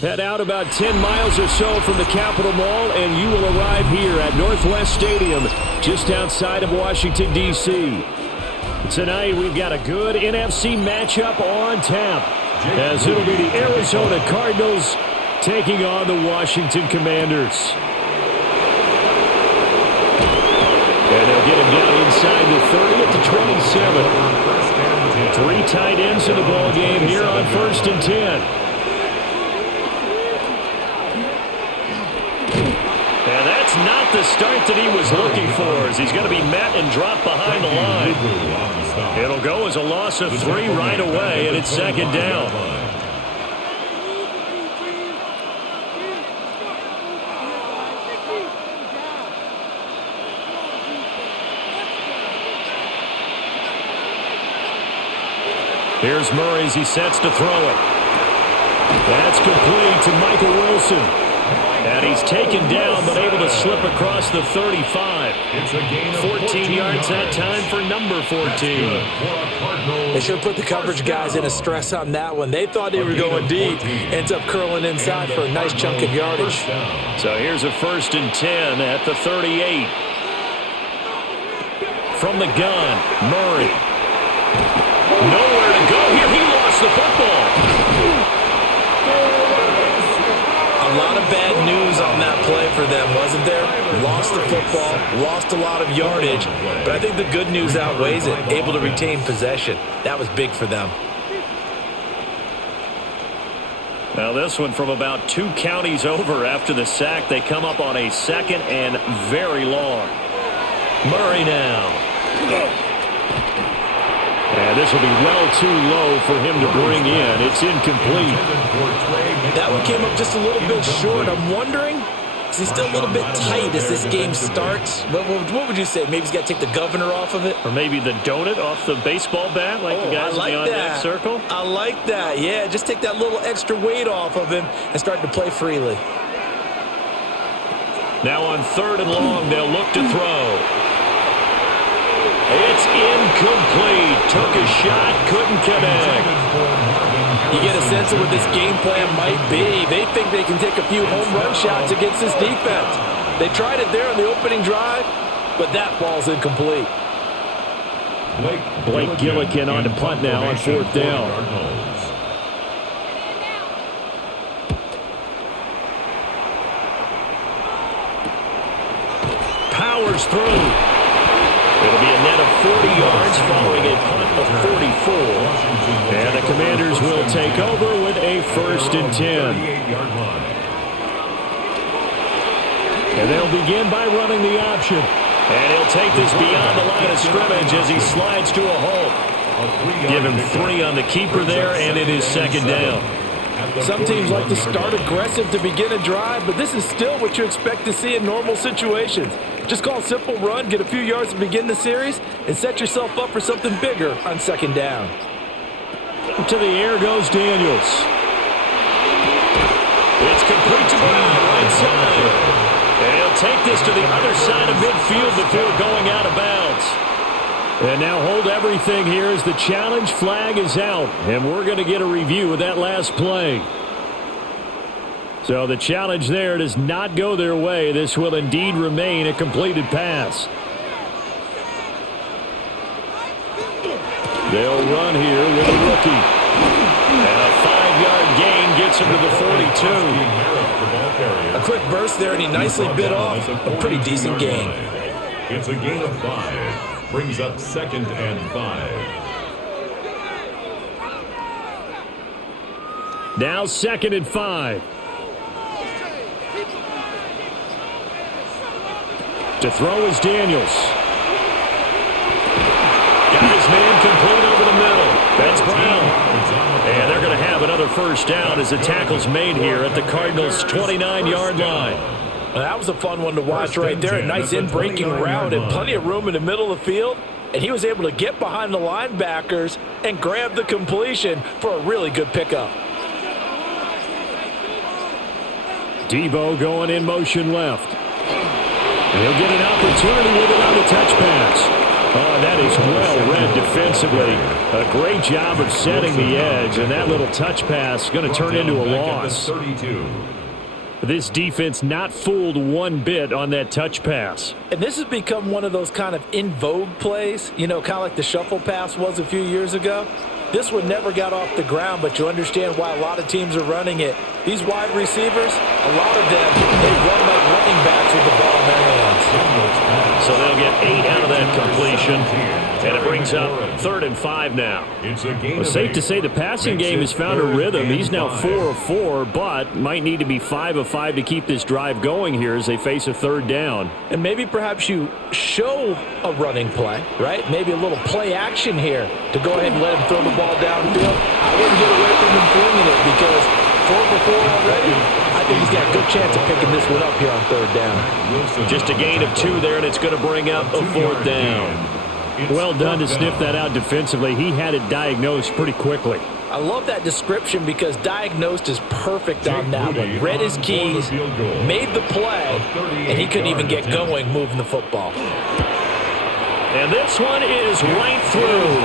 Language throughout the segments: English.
Head out about 10 miles or so from the Capitol Mall, and you will arrive here at Northwest Stadium, just outside of Washington, D.C. Tonight, we've got a good NFC matchup on tap, as it'll be the Arizona Cardinals taking on the Washington Commanders. And they'll get him down inside the 30 at the 27. 3 tight ends in the ball game here on 1st and 10. And that's not the start that he was looking for, as he's going to be met and dropped behind the line. It'll go as a loss of 3 right away, and it's 2nd down. Here's Murray as he sets to throw it. That's complete to Michael Wilson. And he's taken down, but able to slip across the 35. 14 yards that time for number 14. They should have put the coverage guys in a stress on that one. They thought they were going deep. Ends up curling inside for a nice chunk of yardage. So here's a 1st and 10 at the 38. From the gun, Murray. Nowhere to go here. He lost the football. A lot of bad news on that play for them, wasn't there? Lost the football, lost a lot of yardage, but I think the good news outweighs it. Able to retain possession. That was big for them. Now this one from about 2 counties over after the sack. They come up on a 2nd and very long. Murray now. And this will be well too low for him to bring in. It's incomplete. That one came up just a little bit short. I'm wondering, is he still a little bit tight as this game starts? What would you say? Maybe he's got to take the governor off of it? Or maybe the donut off the baseball bat, like the guys in the on-deck circle? I like that. Yeah, just take that little extra weight off of him and start to play freely. Now on 3rd and long, they'll look to throw. It's incomplete. Took a shot, couldn't connect. You get a sense of what this game plan might be. They think they can take a few home run shots against this defense. They tried it there on the opening drive, but that falls incomplete. Blake Gillikin on to punt now on 4th down. Powers through. It'll be a net of 40 yards following a punt of 44. And the Commanders will take over with a 1st and 10. And they'll begin by running the option. And he'll take this beyond the line of scrimmage as he slides to a halt. Give him 3 on the keeper there, and it is 2nd down. Some teams like to start aggressive to begin a drive, but this is still what you expect to see in normal situations. Just call a simple run, get a few yards to begin the series, and set yourself up for something bigger on 2nd down. To the air goes Daniels. It's complete to Brown, right side. And he'll take this to the other side of midfield before going out of bounds. And now hold everything here as the challenge flag is out. And we're going to get a review of that last play. So the challenge there does not go their way. This will indeed remain a completed pass. They'll run here with a rookie. And a 5-yard gain gets him to the 42. A quick burst there, and he nicely bit off a pretty decent gain. It's a gain of 5. Brings up 2nd and 5. Now 2nd and 5. To throw is Daniels. Got his man complete over the middle. That's Brown. And they're going to have another 1st down as the tackle's made here at the Cardinals' 29-yard line. Well, that was a fun one to watch right there. A nice in-breaking route and plenty of room in the middle of the field. And he was able to get behind the linebackers and grab the completion for a really good pickup. Debo going in motion left. And he'll get an opportunity with it on the touch pass. Oh, that is well read defensively. A great job of setting the edge, and that little touch pass going to turn into a loss. 32. This defense not fooled one bit on that touch pass. And this has become one of those kind of in vogue plays, you know, kind of like the shuffle pass was a few years ago. This one never got off the ground, but you understand why a lot of teams are running it. These wide receivers, a lot of them, they run like running backs with the ball in their hands. So they'll get 8 out of that completion, and it brings up 3rd and 5 now. Well, safe to say the passing game has found a rhythm. He's now 4 of 4, but might need to be 5 of 5 to keep this drive going here as they face a 3rd down. And maybe perhaps you show a running play, right? Maybe a little play action here to go ahead and let him throw the ball downfield. I wouldn't get away from him flinging it because 4 for 4 already. I think he's got a good chance of picking this one up here on 3rd down. Just a gain of 2 there, and it's going to bring up a 4th down. Well done to sniff that out defensively. He had it diagnosed pretty quickly. I love that description because diagnosed is perfect on that one. Read his keys, made the play, and he couldn't even get going moving the football. And this one is right through.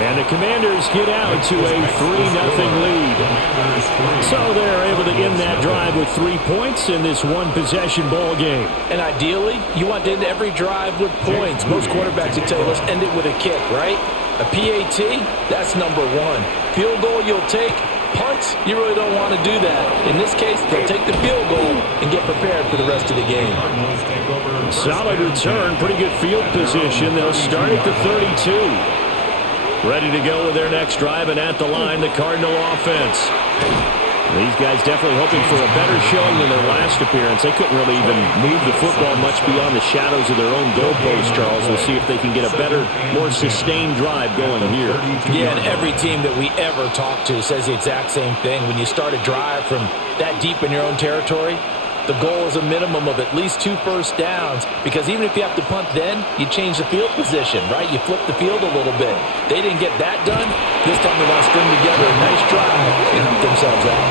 And the Commanders get out to a 3-0 lead. So they're able to end that drive with 3 points in this one-possession ball game. And ideally, you want to end every drive with points. Most quarterbacks would tell you, let's end it with a kick, right? A PAT, that's number 1. Field goal you'll take. Punts, you really don't want to do that. In this case, they'll take the field goal and get prepared for the rest of the game. Solid return, pretty good field position. They'll start at the 32. Ready to go with their next drive, and at the line, the Cardinal offense. These guys definitely hoping for a better showing than their last appearance. They couldn't really even move the football much beyond the shadows of their own goalpost, Charles. We'll see if they can get a better, more sustained drive going here. Yeah, and every team that we ever talk to says the exact same thing. When you start a drive from that deep in your own territory, the goal is a minimum of at least 2 first downs, because even if you have to punt then, you change the field position, right? You flip the field a little bit. They didn't get that done. This time they want to string together a nice drive and help themselves out.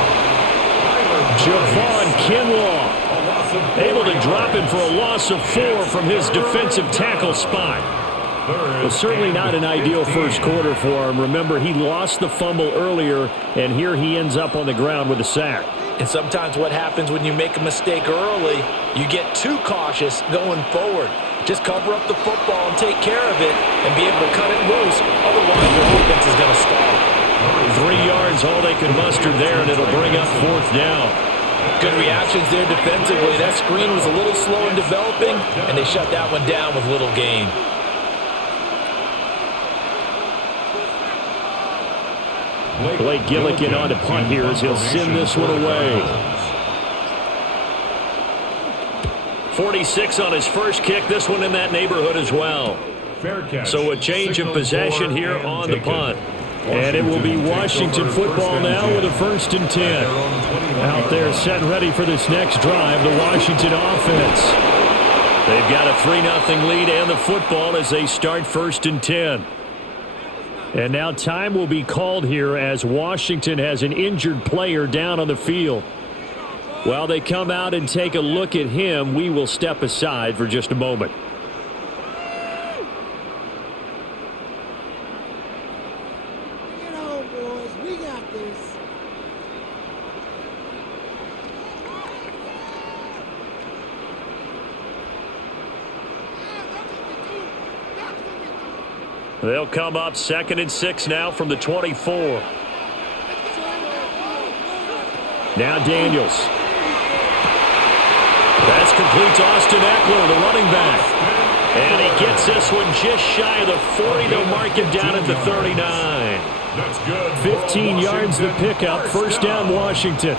Javon Kinlaw able to drop him for a loss of 4 from his defensive tackle spot. Well, certainly not an ideal first quarter for him. Remember, he lost the fumble earlier, and here he ends up on the ground with a sack. And sometimes what happens when you make a mistake early, you get too cautious going forward. Just cover up the football and take care of it and be able to cut it loose. Otherwise, your defense is going to stall. 3 yards, all they could muster there, and it'll bring up 4th down. Good reactions there defensively. That screen was a little slow in developing, and they shut that one down with little gain. Blake Gillikin on to punt here as he'll send this one away. 46 on his first kick. This one in that neighborhood as well. So a change of possession here on the punt. And it will be Washington football now with a 1st and 10. Out there set and ready for this next drive, the Washington offense. They've got a 3-0 lead and the football as they start 1st and 10. And now time will be called here as Washington has an injured player down on the field. While they come out and take a look at him, we will step aside for just a moment. Bring it on, boys. We got this. They'll come up 2nd and 6 now from the 24. Now Daniels. That's complete to Austin Eckler, the running back. And he gets this one just shy of the 40. They'll mark him down at the 39. That's good. 15 yards the pickup. 1st down Washington.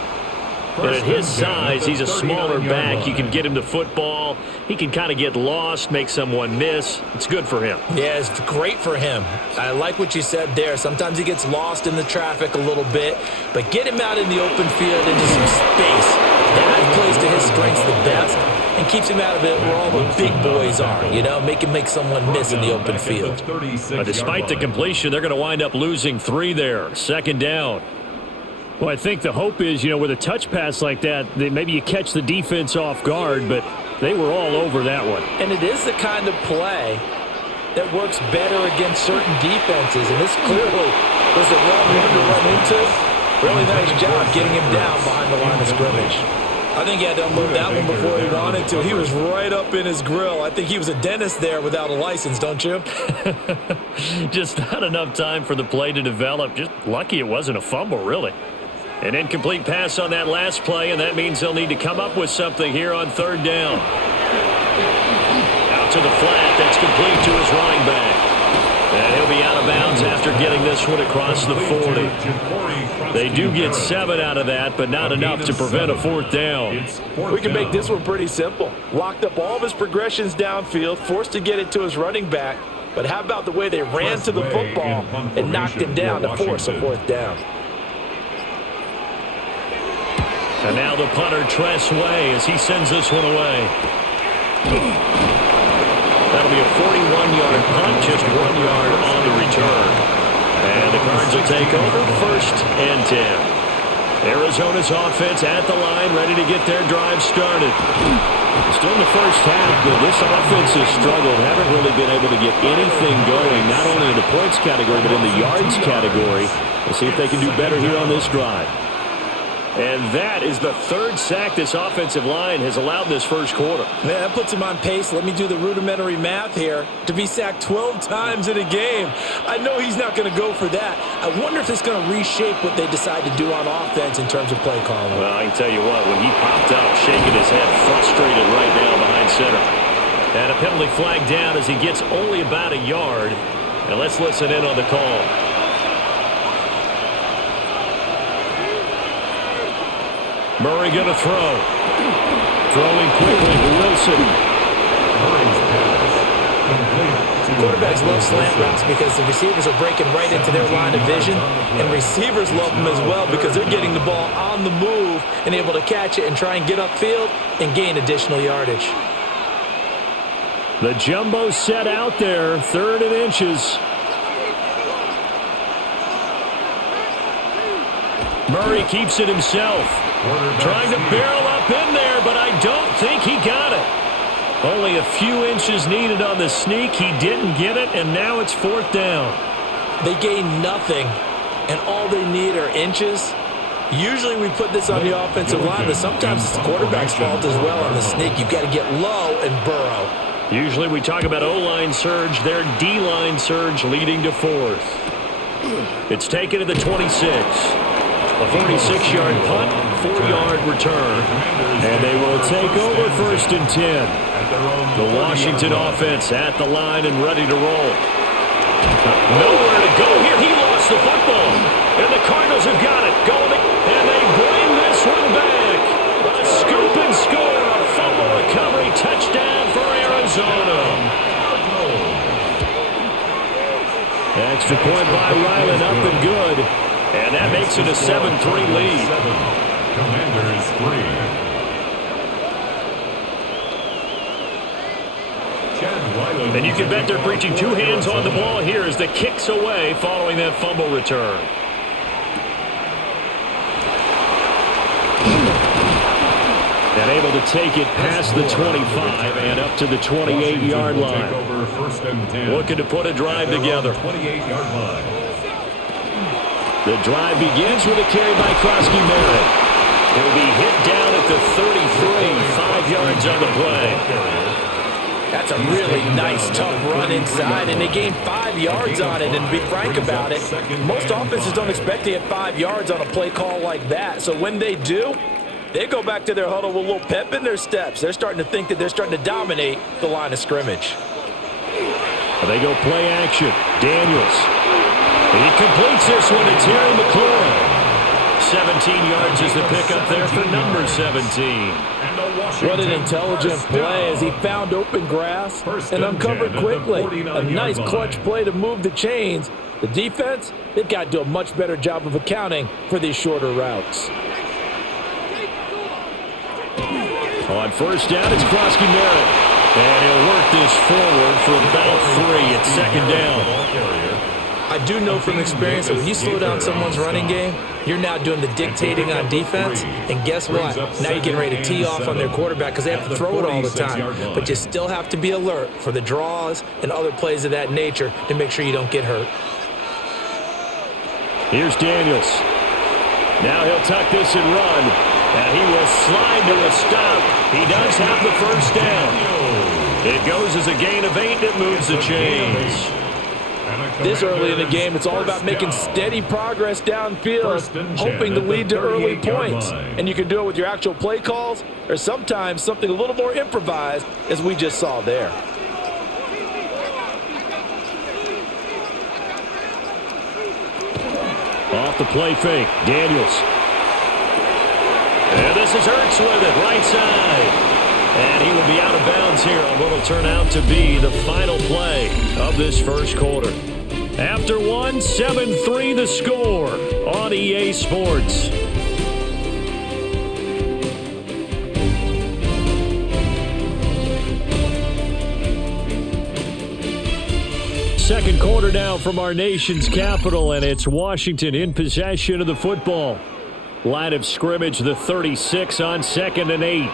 And at his size, he's a smaller back. You can get him the football. He can kind of get lost, make someone miss. It's good for him. Yeah, it's great for him. I like what you said there. Sometimes he gets lost in the traffic a little bit, but get him out in the open field into some space. That plays to his strengths the best and keeps him out of it where all the big boys are, you know, make someone miss in the open field. Despite the completion, they're going to wind up losing 3 there. 2nd down. Well, I think the hope is, you know, with a touch pass like that, maybe you catch the defense off guard, but they were all over that one. And it is the kind of play that works better against certain defenses, and this clearly was the wrong one to run into. Really nice job getting him down behind the line of scrimmage. I think he had to unload that one before he wanted to. He was right up in his grill. I think he was a dentist there without a license, don't you? Just not enough time for the play to develop. Just lucky it wasn't a fumble, really. An incomplete pass on that last play, and that means they'll need to come up with something here on third down. Out to the flat. That's complete to his running back. And he'll be out of bounds after getting this one across the 40. They do get 7 out of that, but not enough to prevent a fourth down. We can make this one pretty simple. Locked up all of his progressions downfield, forced to get it to his running back. But how about the way they ran to the football and knocked him down to force a fourth down? And now the punter, Tress Way, as he sends this one away. That'll be a 41-yard punt, just 1 yard on the return. And the Cards will take over, 1st and 10. Arizona's offense at the line, ready to get their drive started. Still in the first half, but this offense has struggled. Haven't really been able to get anything going, not only in the points category, but in the yards category. We'll see if they can do better here on this drive. And that is the 3rd sack this offensive line has allowed this first quarter. Man, that puts him on pace. Let me do the rudimentary math here. To be sacked 12 times in a game. I know he's not going to go for that. I wonder if it's going to reshape what they decide to do on offense in terms of play calling. Well, I can tell you what, when he popped up, shaking his head, frustrated right now behind center. And a penalty flag down as he gets only about a yard. And let's listen in on the call. Murray going to throw. Throwing quickly to Wilson. Quarterbacks love slant routes because the receivers are breaking right into their line of vision, and receivers love them as well because they're getting the ball on the move and able to catch it and try and get upfield and gain additional yardage. The jumbo set out there, 3rd and inches. Murray keeps it himself. Trying to barrel up in there, but I don't think he got it. Only a few inches needed on the sneak. He didn't get it, and now it's 4th down. They gain nothing, and all they need are inches. Usually we put this on the offensive line, but sometimes it's the quarterback's fault as well on the sneak. You've got to get low and burrow. Usually we talk about O-line surge, their D-line surge leading to 4th. It's taken to the 26. A 46-yard punt, 4-yard return. And they will take over 1st and 10. The Washington offense at the line and ready to roll. Nowhere to go here. He lost the football. And the Cardinals have got it. Going, and they bring this one back. A scoop and score. A fumble recovery touchdown for Arizona. Extra point by Ryland, up and good. And that makes it a 7-3 lead. Commanders 3. And you can bet they're preaching 2 hands on the ball here as the kick's away following that fumble return. And able to take it past the 25 and up to the 28-yard line. Looking to put a drive together. 28-yard line. The drive begins with a carry by Krosky Merritt. He'll be hit down at the 33, 5 yards on the play. That's a really nice, tough run inside, and they gained 5 yards on it. And to be frank about it, most offenses don't expect to get 5 yards on a play call like that. So when they do, they go back to their huddle with a little pep in their steps. They're starting to think that they're starting to dominate the line of scrimmage. They go play action. Daniels. He completes this one to Terry McLaurin. 17 yards is the pickup there for number 17. What an intelligent play as he found open grass and uncovered quickly. A nice clutch play to move the chains. The defense, they've got to do a much better job of accounting for these shorter routes. On 1st down, it's Krosky Merritt. And he'll work this forward for about 3 at 2nd down. I I do know from experience that when you slow down someone's running game, you're now doing the dictating on defense. And guess what? Now you're getting ready to tee off on their quarterback because they have to throw it all the time. But you still have to be alert for the draws and other plays of that nature to make sure you don't get hurt. Here's Daniels. Now he'll tuck this and run. And he will slide to a stop. He does have the first down. It goes as a gain of 8 that moves the chains. This early in the game, it's all about making steady progress downfield, hoping to lead to early points. And you can do it with your actual play calls or sometimes something a little more improvised, as we just saw there. Off the play fake, Daniels. And this is Hurts with it, right side. And he will be out of bounds here on what will turn out to be the final play of this first quarter. After one, 7-3 the score on EA Sports. Second quarter now from our nation's capital, and it's Washington in possession of the football. Line of scrimmage, the 36 on 2nd and 8.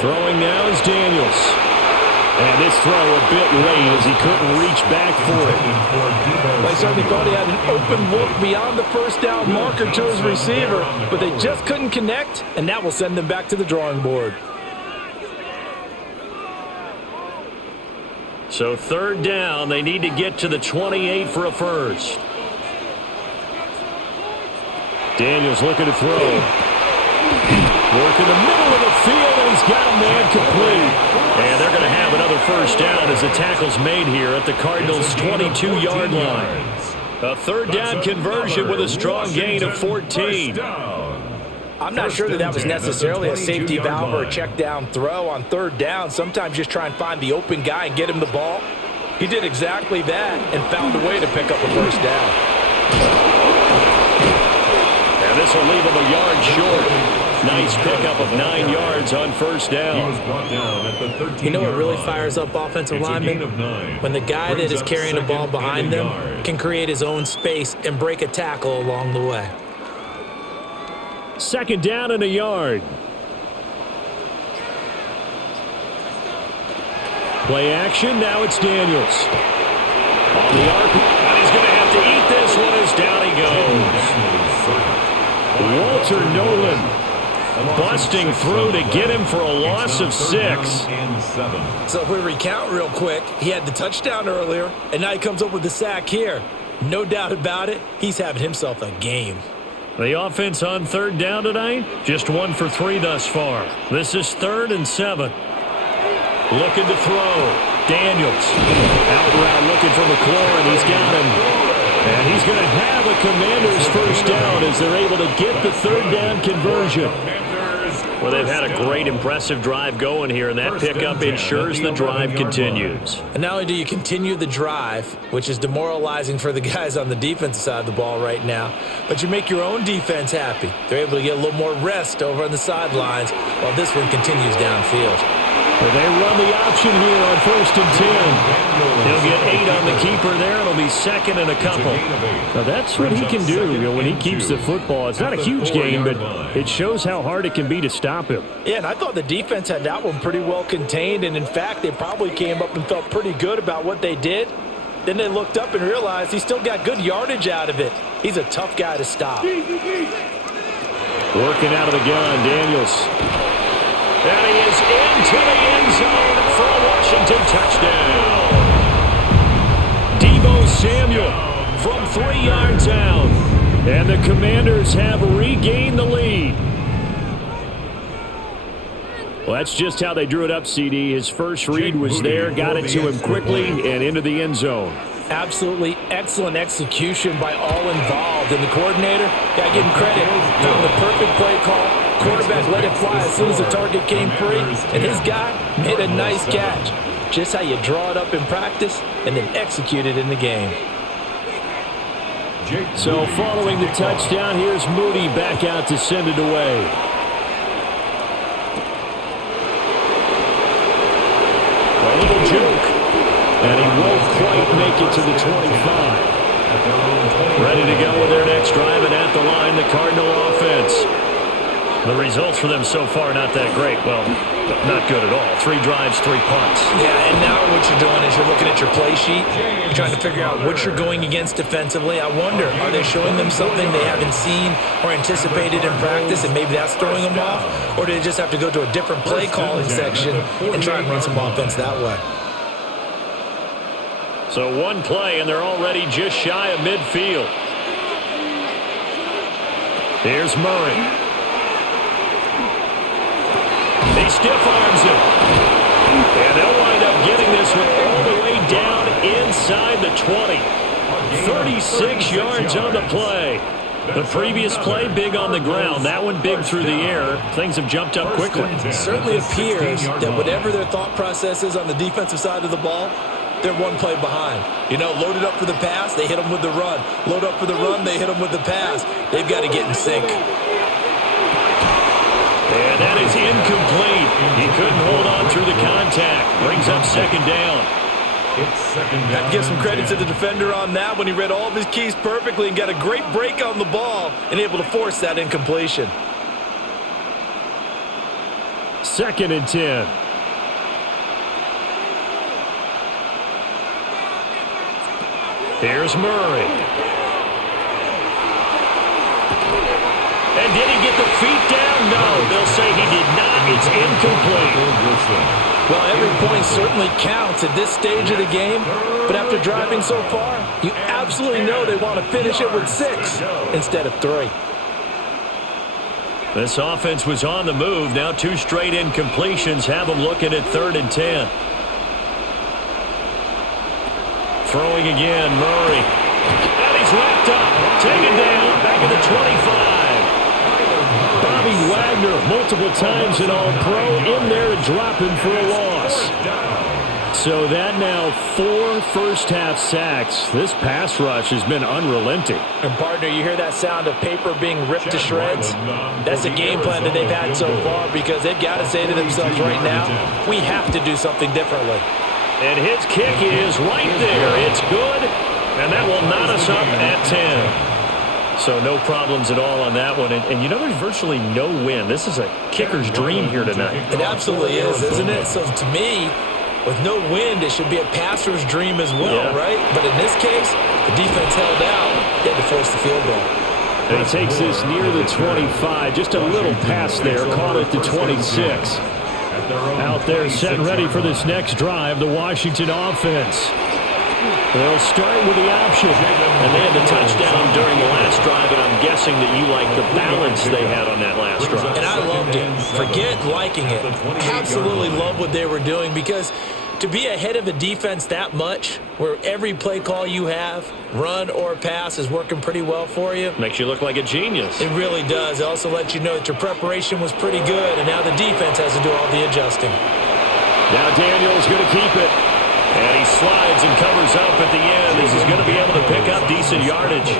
Throwing now is Daniels. And this throw a bit late as he couldn't reach back for it. They certainly thought he had an open look beyond the first down marker to his receiver, but they just couldn't connect, and that will send them back to the drawing board. So third down, they need to get to the 28 for a first. Daniels looking to throw. Work in the middle of the field, and he's got a man complete. And they're going to have another first down as the tackle's made here at the Cardinals' 22-yard line. A third down conversion with a strong gain of 14. I'm not sure that was necessarily a safety valve or a check down throw on third down. Sometimes just try and find the open guy and get him the ball. He did exactly that and found a way to pick up a first down. And this will leave him a yard short. Nice pickup of 9 yards on first down. You know what really fires up offensive linemen? When the guy that is carrying the ball behind them can create his own space and break a tackle along the way. Second down and a yard. Play action, now it's Daniels. On the arc, and he's going to have to eat this one as down he goes. Walter Nolan busting through to get him for a loss of 6. So if we recount real quick, he had the touchdown earlier, and now he comes up with the sack here. No doubt about it, he's having himself a game. The offense on third down tonight, just 1 for 3 thus far. This is 3rd and 7. Looking to throw. Daniels. Out route looking for McLaurin. He's got him. And he's going to have a Commanders first down as they're able to get the third down conversion. Well, they've had a great, impressive drive going here, and that pickup ensures the drive continues. And not only do you continue the drive, which is demoralizing for the guys on the defensive side of the ball right now, but you make your own defense happy. They're able to get a little more rest over on the sidelines while this one continues downfield. Well, they run the option here on 1st and 10. He'll get 8 on the keeper there. It'll be 2nd and a couple. Now, that's what he can do when he keeps the football. It's not a huge gain, but it shows how hard it can be to stop him. Yeah, and I thought the defense had that one pretty well contained, and in fact, they probably came up and felt pretty good about what they did. Then they looked up and realized he still got good yardage out of it. He's a tough guy to stop. Working out of the gun, Daniels. And he is into the end zone for a Washington touchdown. Deebo Samuel from 3 yards out. And the Commanders have regained the lead. Well, that's just how they drew it up, CD. His first read was there, got it to him quickly, and into the end zone. Absolutely excellent execution by all involved. And the coordinator, got to give him credit, found the perfect play call. Quarterback let it fly as soon as the target came free, and his guy made a nice catch. Just how you draw it up in practice and then execute it in the game. So following the touchdown, here's Moody back out to send it away. A little juke. And he won't quite make it to the 25. Ready to go with their next drive, and at the line, the Cardinal offense. The results for them so far, not that great. Well, not good at all. 3 drives, 3 punts. Yeah, and now what you're doing is you're looking at your play sheet. You're trying to figure out what you're going against defensively. I wonder, are they showing them something they haven't seen or anticipated in practice, and maybe that's throwing them off? Or do they just have to go to a different play calling section and try and run some offense that way? So one play, and they're already just shy of midfield. Here's Murray. He stiff arms it. And they'll wind up getting this one all the way down inside the 20. 36 yards on the play. The previous play, big on the ground. That one big through the air. Things have jumped up quickly. It certainly appears that whatever their thought process is on the defensive side of the ball, they're one play behind. You know, loaded up for the pass, they hit them with the run. Load up for the run, they hit them with the pass. They've got to get in sync. And that is incomplete. He couldn't hold on through the contact. Brings up second down. Got to give some credit to the defender on that when he read all of his keys perfectly and got a great break on the ball and able to force that incompletion. 2nd and 10. Here's Murray. And did he get the feet down? No, they'll say he did not. It's incomplete. Well, every point certainly counts at this stage of the game, but after driving so far, you absolutely know they want to finish it with 6 instead of 3. This offense was on the move. Now 2 straight incompletions have them looking at 3rd and 10. Throwing again, Murray. And he's wrapped up. Taken down. Back at the 25. Bobby Wagner, multiple times in All-Pro, in there and dropping for a loss. So that now 4 first-half sacks. This pass rush has been unrelenting. And, partner, you hear that sound of paper being ripped to shreds? That's a game plan that they've had so far because they've got to say to themselves right now, we have to do something differently. And his kick is right there. It's good, and that will knot us up at 10. So no problems at all on that one. And you know, there's virtually no win. This is a kicker's dream here tonight. It absolutely is, isn't it? So to me, with no wind, it should be a passer's dream as well, right? But in this case, the defense held out. They had to force the field goal. And he takes this near the 25. Just a little pass there. Caught at the 26. Out there set ready for this next drive, the Washington offense. They'll start with the option. And they had the touchdown during the last drive, and I'm guessing that you like the balance they had on that last drive. And I loved it. Forget liking it. Absolutely love what they were doing because to be ahead of a defense that much, where every play call you have, run or pass, is working pretty well for you. Makes you look like a genius. It really does. It also lets you know that your preparation was pretty good, and now the defense has to do all the adjusting. Now Daniel's going to keep it. And he slides and covers up at the end as he's going to be able to pick up decent yardage.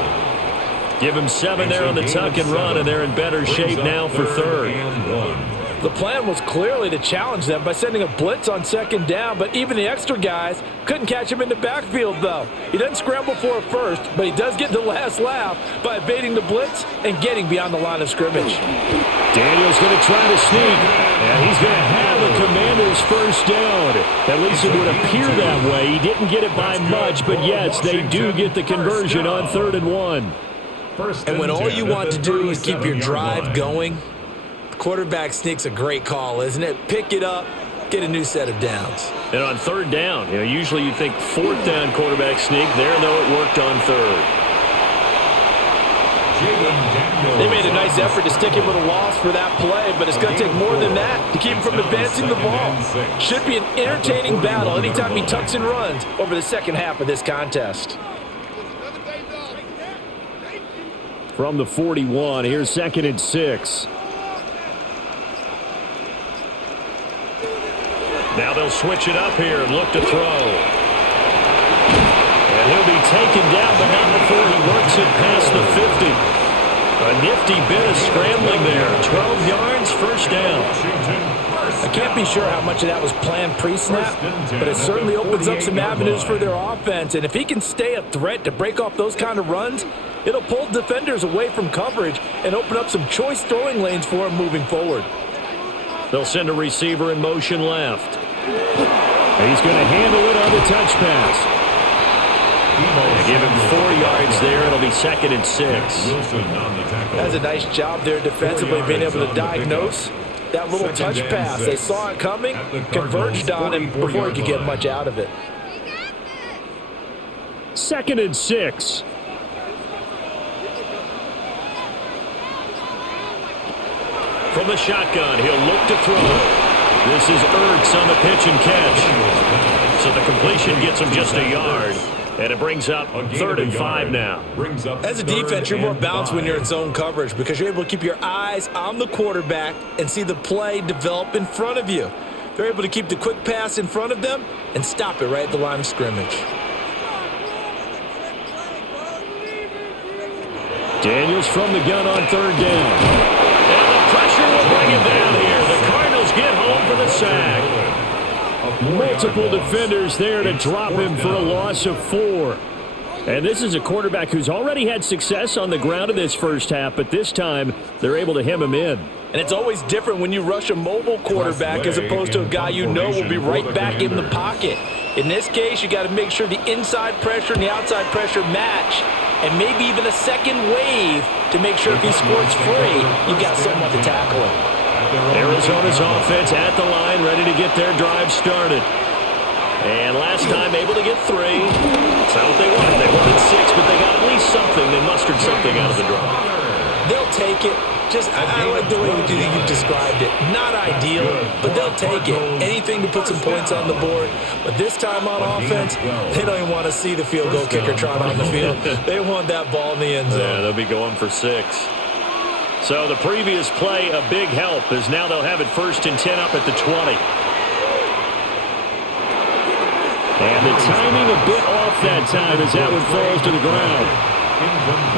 Give him 7 there on the tuck and run, and they're in better shape now for 3rd. The plan was clearly to challenge them by sending a blitz on 2nd down, but even the extra guys couldn't catch him in the backfield, though. He doesn't scramble for a first, but he does get the last laugh by evading the blitz and getting beyond the line of scrimmage. Daniel's going to try to sneak, and he's going to have a Commander's first down. At least it would appear that way. He didn't get it by much, but yes, they do get the conversion on 3rd and 1. And when all you want to do is keep your drive going, quarterback sneak's a great call, isn't it? Pick it up, get a new set of downs. And on 3rd down, usually you think 4th down quarterback sneak. There, though, it worked on 3rd. They made a nice effort to stick him with a loss for that play, but it's going to take more than that to keep him from advancing the ball. Should be an entertaining battle anytime he tucks and runs over the second half of this contest. From the 41, here's 2nd and 6. Now they'll switch it up here and look to throw. And he'll be taken down, but not before he works it past the 50. A nifty bit of scrambling there. 12 yards, first down. I can't be sure how much of that was planned pre-snap, but it certainly opens up some avenues for their offense. And if he can stay a threat to break off those kind of runs, it'll pull defenders away from coverage and open up some choice throwing lanes for him moving forward. They'll send a receiver in motion left. He's going to handle it on the touch pass. They give him 4 yards there. It'll be 2nd and 6. That's a nice job there defensively, being able to diagnose that little touch pass. They saw it coming, converged on him before he could get much out of it. 2nd and 6. From the shotgun, he'll look to throw. This is Ertz on the pitch and catch. So the completion gets him just a yard. And it brings up 3rd and 5 now. As a defense, you're more balanced when you're in zone coverage because you're able to keep your eyes on the quarterback and see the play develop in front of you. They're able to keep the quick pass in front of them and stop it right at the line of scrimmage. Daniels from the gun on 3rd down. And the pressure will bring him down here. The Cardinals get home for the sack. Multiple defenders there to drop him for a loss of 4. And this is a quarterback who's already had success on the ground in this first half, but this time they're able to hem him in. And it's always different when you rush a mobile quarterback as opposed to a guy you know will be right back in the pocket. In this case, you got to make sure the inside pressure and the outside pressure match, and maybe even a second wave to make sure if he scores free, you've got someone to tackle him. Arizona's offense at the line, ready to get their drive started. And last time able to get 3. That's not what they wanted. They wanted 6, but they got at least something. They mustered something out of the drive. They'll take it. I like the way you described it. Not ideal, but they'll take it. Anything to put some points on the board. But this time on offense, they don't even want to see the field goal kicker trot on the field. They want that ball in the end zone. Yeah, they'll be going for 6. So the previous play, a big help, as now they'll have it 1st and 10 up at the 20. And the timing a bit off that time as that one falls to the ground.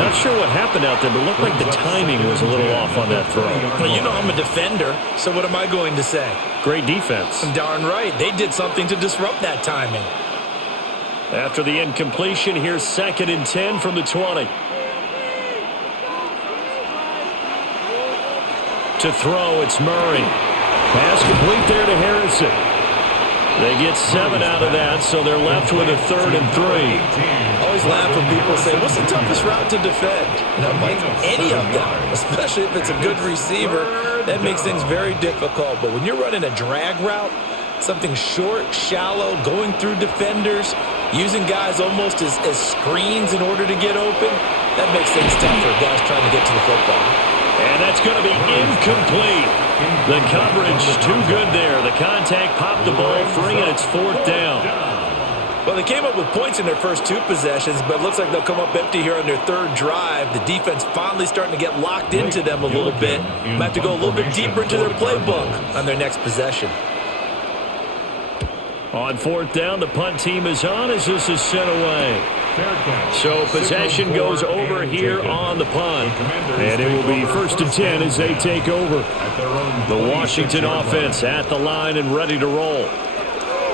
Not sure what happened out there, but it looked like the timing was a little off on that throw. Well, you know I'm a defender, so what am I going to say? Great defense. Darn right. They did something to disrupt that timing. After the incompletion, here's 2nd and 10 from the 20. To throw, it's Murray. Pass complete there to Harrison. They get 7 out of that, so they're left with a 3rd and 3. I always laugh when people say, what's the toughest route to defend? And I'm like, any of them, especially if it's a good receiver. That makes things very difficult. But when you're running a drag route, something short, shallow, going through defenders, using guys almost as screens in order to get open, that makes things tough for guys trying to get to the football. And that's going to be incomplete. The coverage too good there. The contact popped the ball free, and it's 4th down. Well, they came up with points in their first 2 possessions, but it looks like they'll come up empty here on their 3rd drive. The defense finally starting to get locked into them a little bit. Might have to go a little bit deeper into their playbook on their next possession. On 4th down, the punt team is on as this is sent away. So possession goes over here on the punt. And it will be 1st and 10 as they take over. The Washington offense at the line and ready to roll.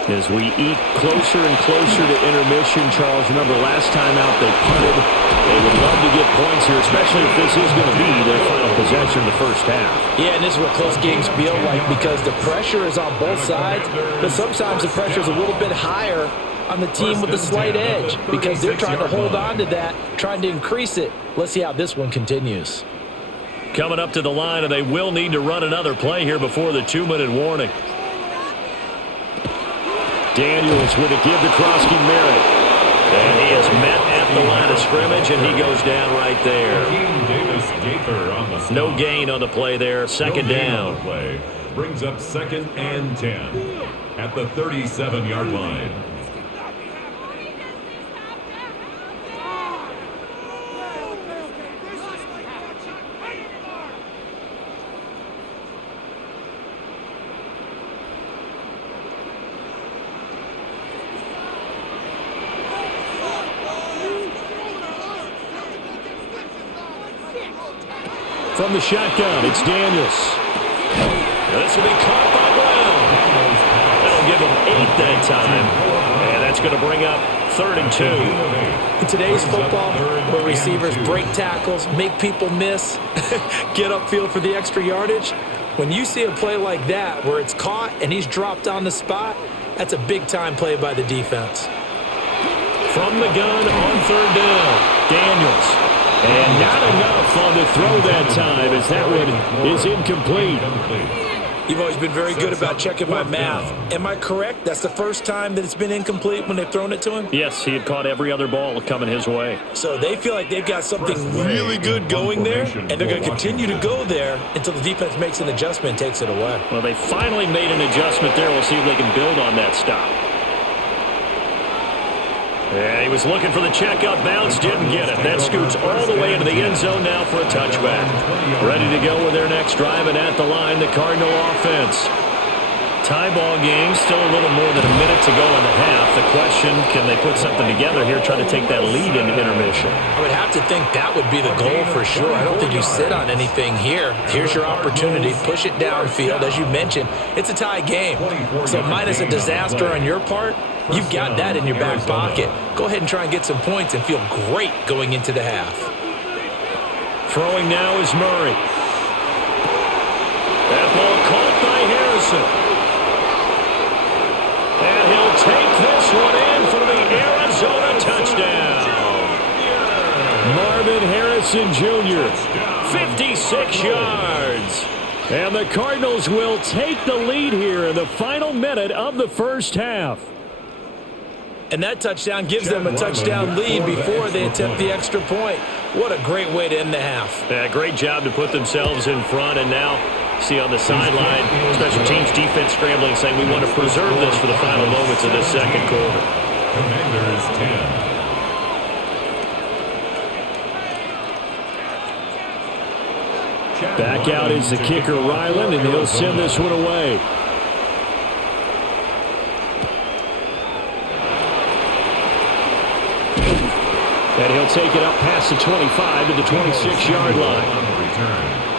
As we eat closer and closer to intermission, Charles, remember last time out they punted. They would love to get points here, especially if this is going to be their final possession in the first half. Yeah, and this is what close games feel like because the pressure is on both sides, but sometimes the pressure is a little bit higher on the team with a slight edge because they're trying to hold on to that, trying to increase it. Let's see how this one continues. Coming up to the line, and they will need to run another play here before the 2-minute warning. Daniels with a give to Krosky Merritt. And he is met at the line of scrimmage, and he goes down right there. No gain on the play there. 2nd down. Brings up 2nd and 10 at the 37-yard line. From the shotgun, it's Daniels. This will be caught by Brown. will give him 8 that time. And that's going to bring up 3rd and 2. In today's football, where receivers break tackles, make people miss, get upfield for the extra yardage, when you see a play like that where it's caught and he's dropped on the spot, that's a big-time play by the defense. From the gun on 3rd down, Daniels. And not enough on the throw that time as that one is incomplete. You've always been very good about checking my math. Am I correct? That's the first time that it's been incomplete when they've thrown it to him? Yes, he had caught every other ball coming his way. So they feel like they've got something really good going there, and they're going to continue to go there until the defense makes an adjustment and takes it away. Well, they finally made an adjustment there. We'll see if they can build on that stop. Yeah, he was looking for the check-up bounce, didn't get it. That scoots all the way into the end zone now for a touchback. Ready to go with their next drive, and at the line, the Cardinal offense. Tie ball game, still a little more than a minute to go in the half. The question, can they put something together here, trying to take that lead into intermission? I would have to think that would be the goal for sure. I don't think you sit on anything here. Here's your opportunity. Push it downfield. As you mentioned, it's a tie game. So minus a disaster on your part, you've got that in your back pocket. Go ahead and try and get some points and feel great going into the half. Throwing now is Murray. That ball caught by Harrison. And he'll take this one in for the Arizona touchdown. Marvin Harrison Jr., 56 yards. And the Cardinals will take the lead here in the final minute of the first half. And that touchdown gives them a touchdown lead before they attempt the extra point. What a great way to end the half. Yeah, great job to put themselves in front, and now see on the sideline, special teams defense scrambling, saying we want to preserve this for the final moments of this second quarter. Commanders 10. Back out is the kicker, Ryland, and he'll send this one away. And he'll take it up past the 25 to the 26-yard line.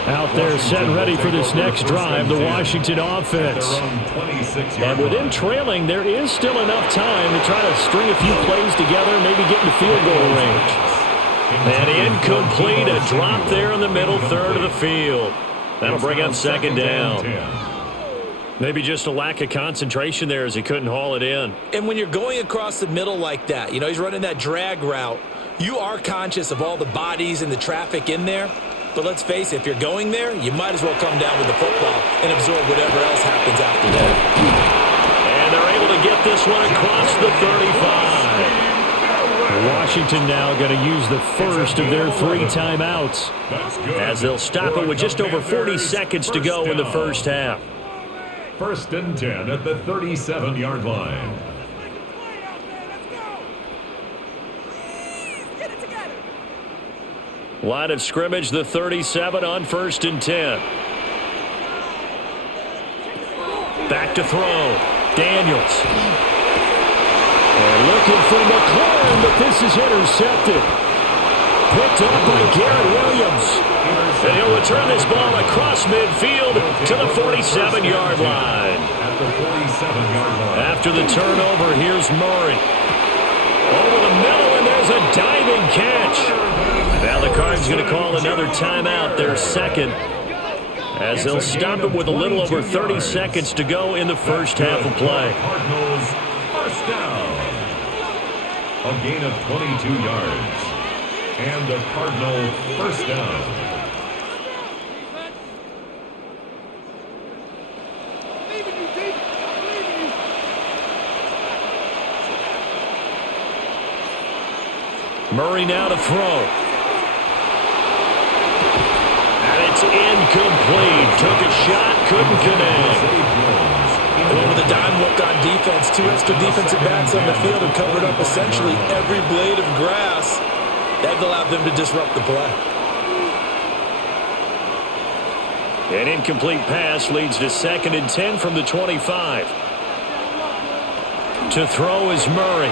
Out there set and ready for this next drive, the Washington offense. And with them trailing, there is still enough time to try to string a few plays together, maybe get into field goal range. And incomplete, a drop there in the middle third of the field. That'll bring up 2nd down. Maybe just a lack of concentration there as he couldn't haul it in. And when you're going across the middle like that, you know, he's running that drag route, you are conscious of all the bodies and the traffic in there. But let's face it, if you're going there, you might as well come down with the football and absorb whatever else happens after that. And they're able to get this one across the 35. Washington now going to use the first of their 3 timeouts as they'll stop it with just over 40 seconds to go in the first half. 1st and 10 at the 37-yard line. Line of scrimmage, the 37 on 1st and 10. Back to throw. Daniels. And looking for McLaurin, but this is intercepted. Picked up by Garrett Williams. And he'll return this ball across midfield to the 47-yard line. After the turnover, here's Murray. Over the middle, and there's a diving catch. Now the Cards going to call another timeout, their second, as they'll stop it with a little over 30 seconds to go in the first half of play. Cardinals first down. A gain of 22 yards. And a Cardinal first down. Murray now to throw. And it's incomplete. Took a shot, couldn't connect. And with a dime look on defense, 2 extra defensive backs on the field and covered up essentially every blade of grass. That allowed them to disrupt the play. An incomplete pass leads to 2nd and 10 from the 25. To throw is Murray.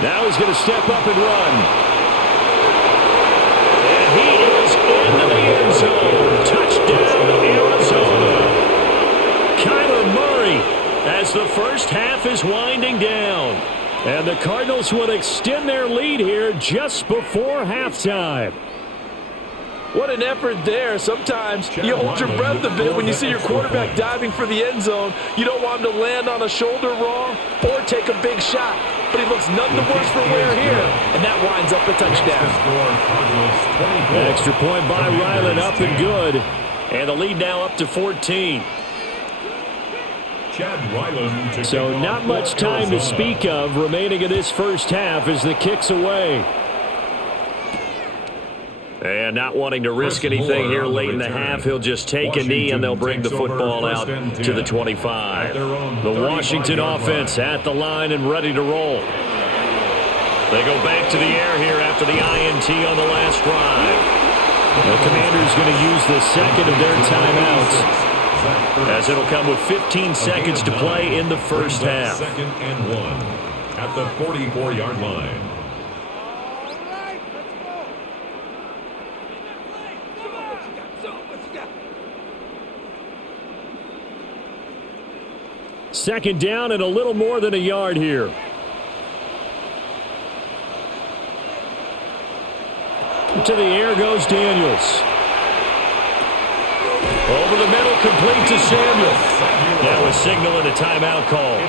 Now he's going to step up and run. And he is into the end zone. Touchdown, Arizona. Kyler Murray as the half is winding down. And the Cardinals will extend their lead here just before halftime. What an effort there. Sometimes you hold your breath a bit when you see your quarterback diving for the end zone. You don't want him to land on a shoulder wrong or take a big shot. But he looks none the worse for wear here, and that winds up a touchdown. Extra point by Ryland, up and good. And the lead now up to 14. So not much time to speak of remaining in this first half as the kick's away. And not wanting to risk anything here late in the half, he'll just take a knee and they'll bring the football out to the 25. The Washington offense at the line and ready to roll. They go back to the air here after the INT on the last drive. The Commanders going to use the second of their timeouts, as it'll come with 15 seconds to play in the first half. Second and 1 at the 44-yard line. Second down and a little more than a yard here. To the air goes Daniels. Over the middle, complete to Samuel. That was signaling a timeout call,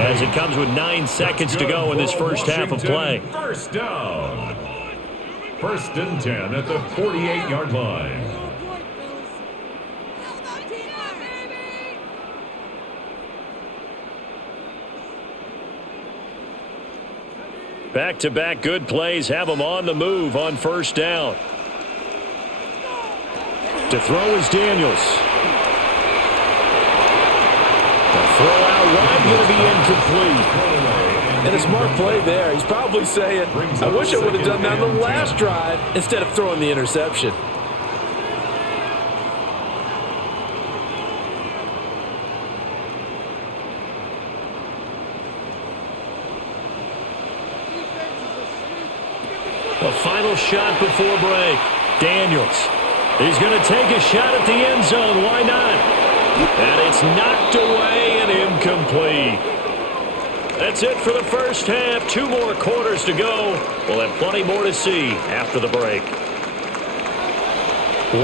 as it comes with 9 seconds to go in this first half of play. First down. First and 10 at the 48-yard line. Back-to-back good plays have them on the move on first down. To throw is Daniels. The throw out wide going to be incomplete. And a smart play there. He's probably saying, I wish I would have done that on the last drive instead of throwing the interception. The final shot before break. Daniels. He's going to take a shot at the end zone. Why not? And it's knocked away and incomplete. That's it for the first half. 2 more quarters to go. We'll have plenty more to see after the break.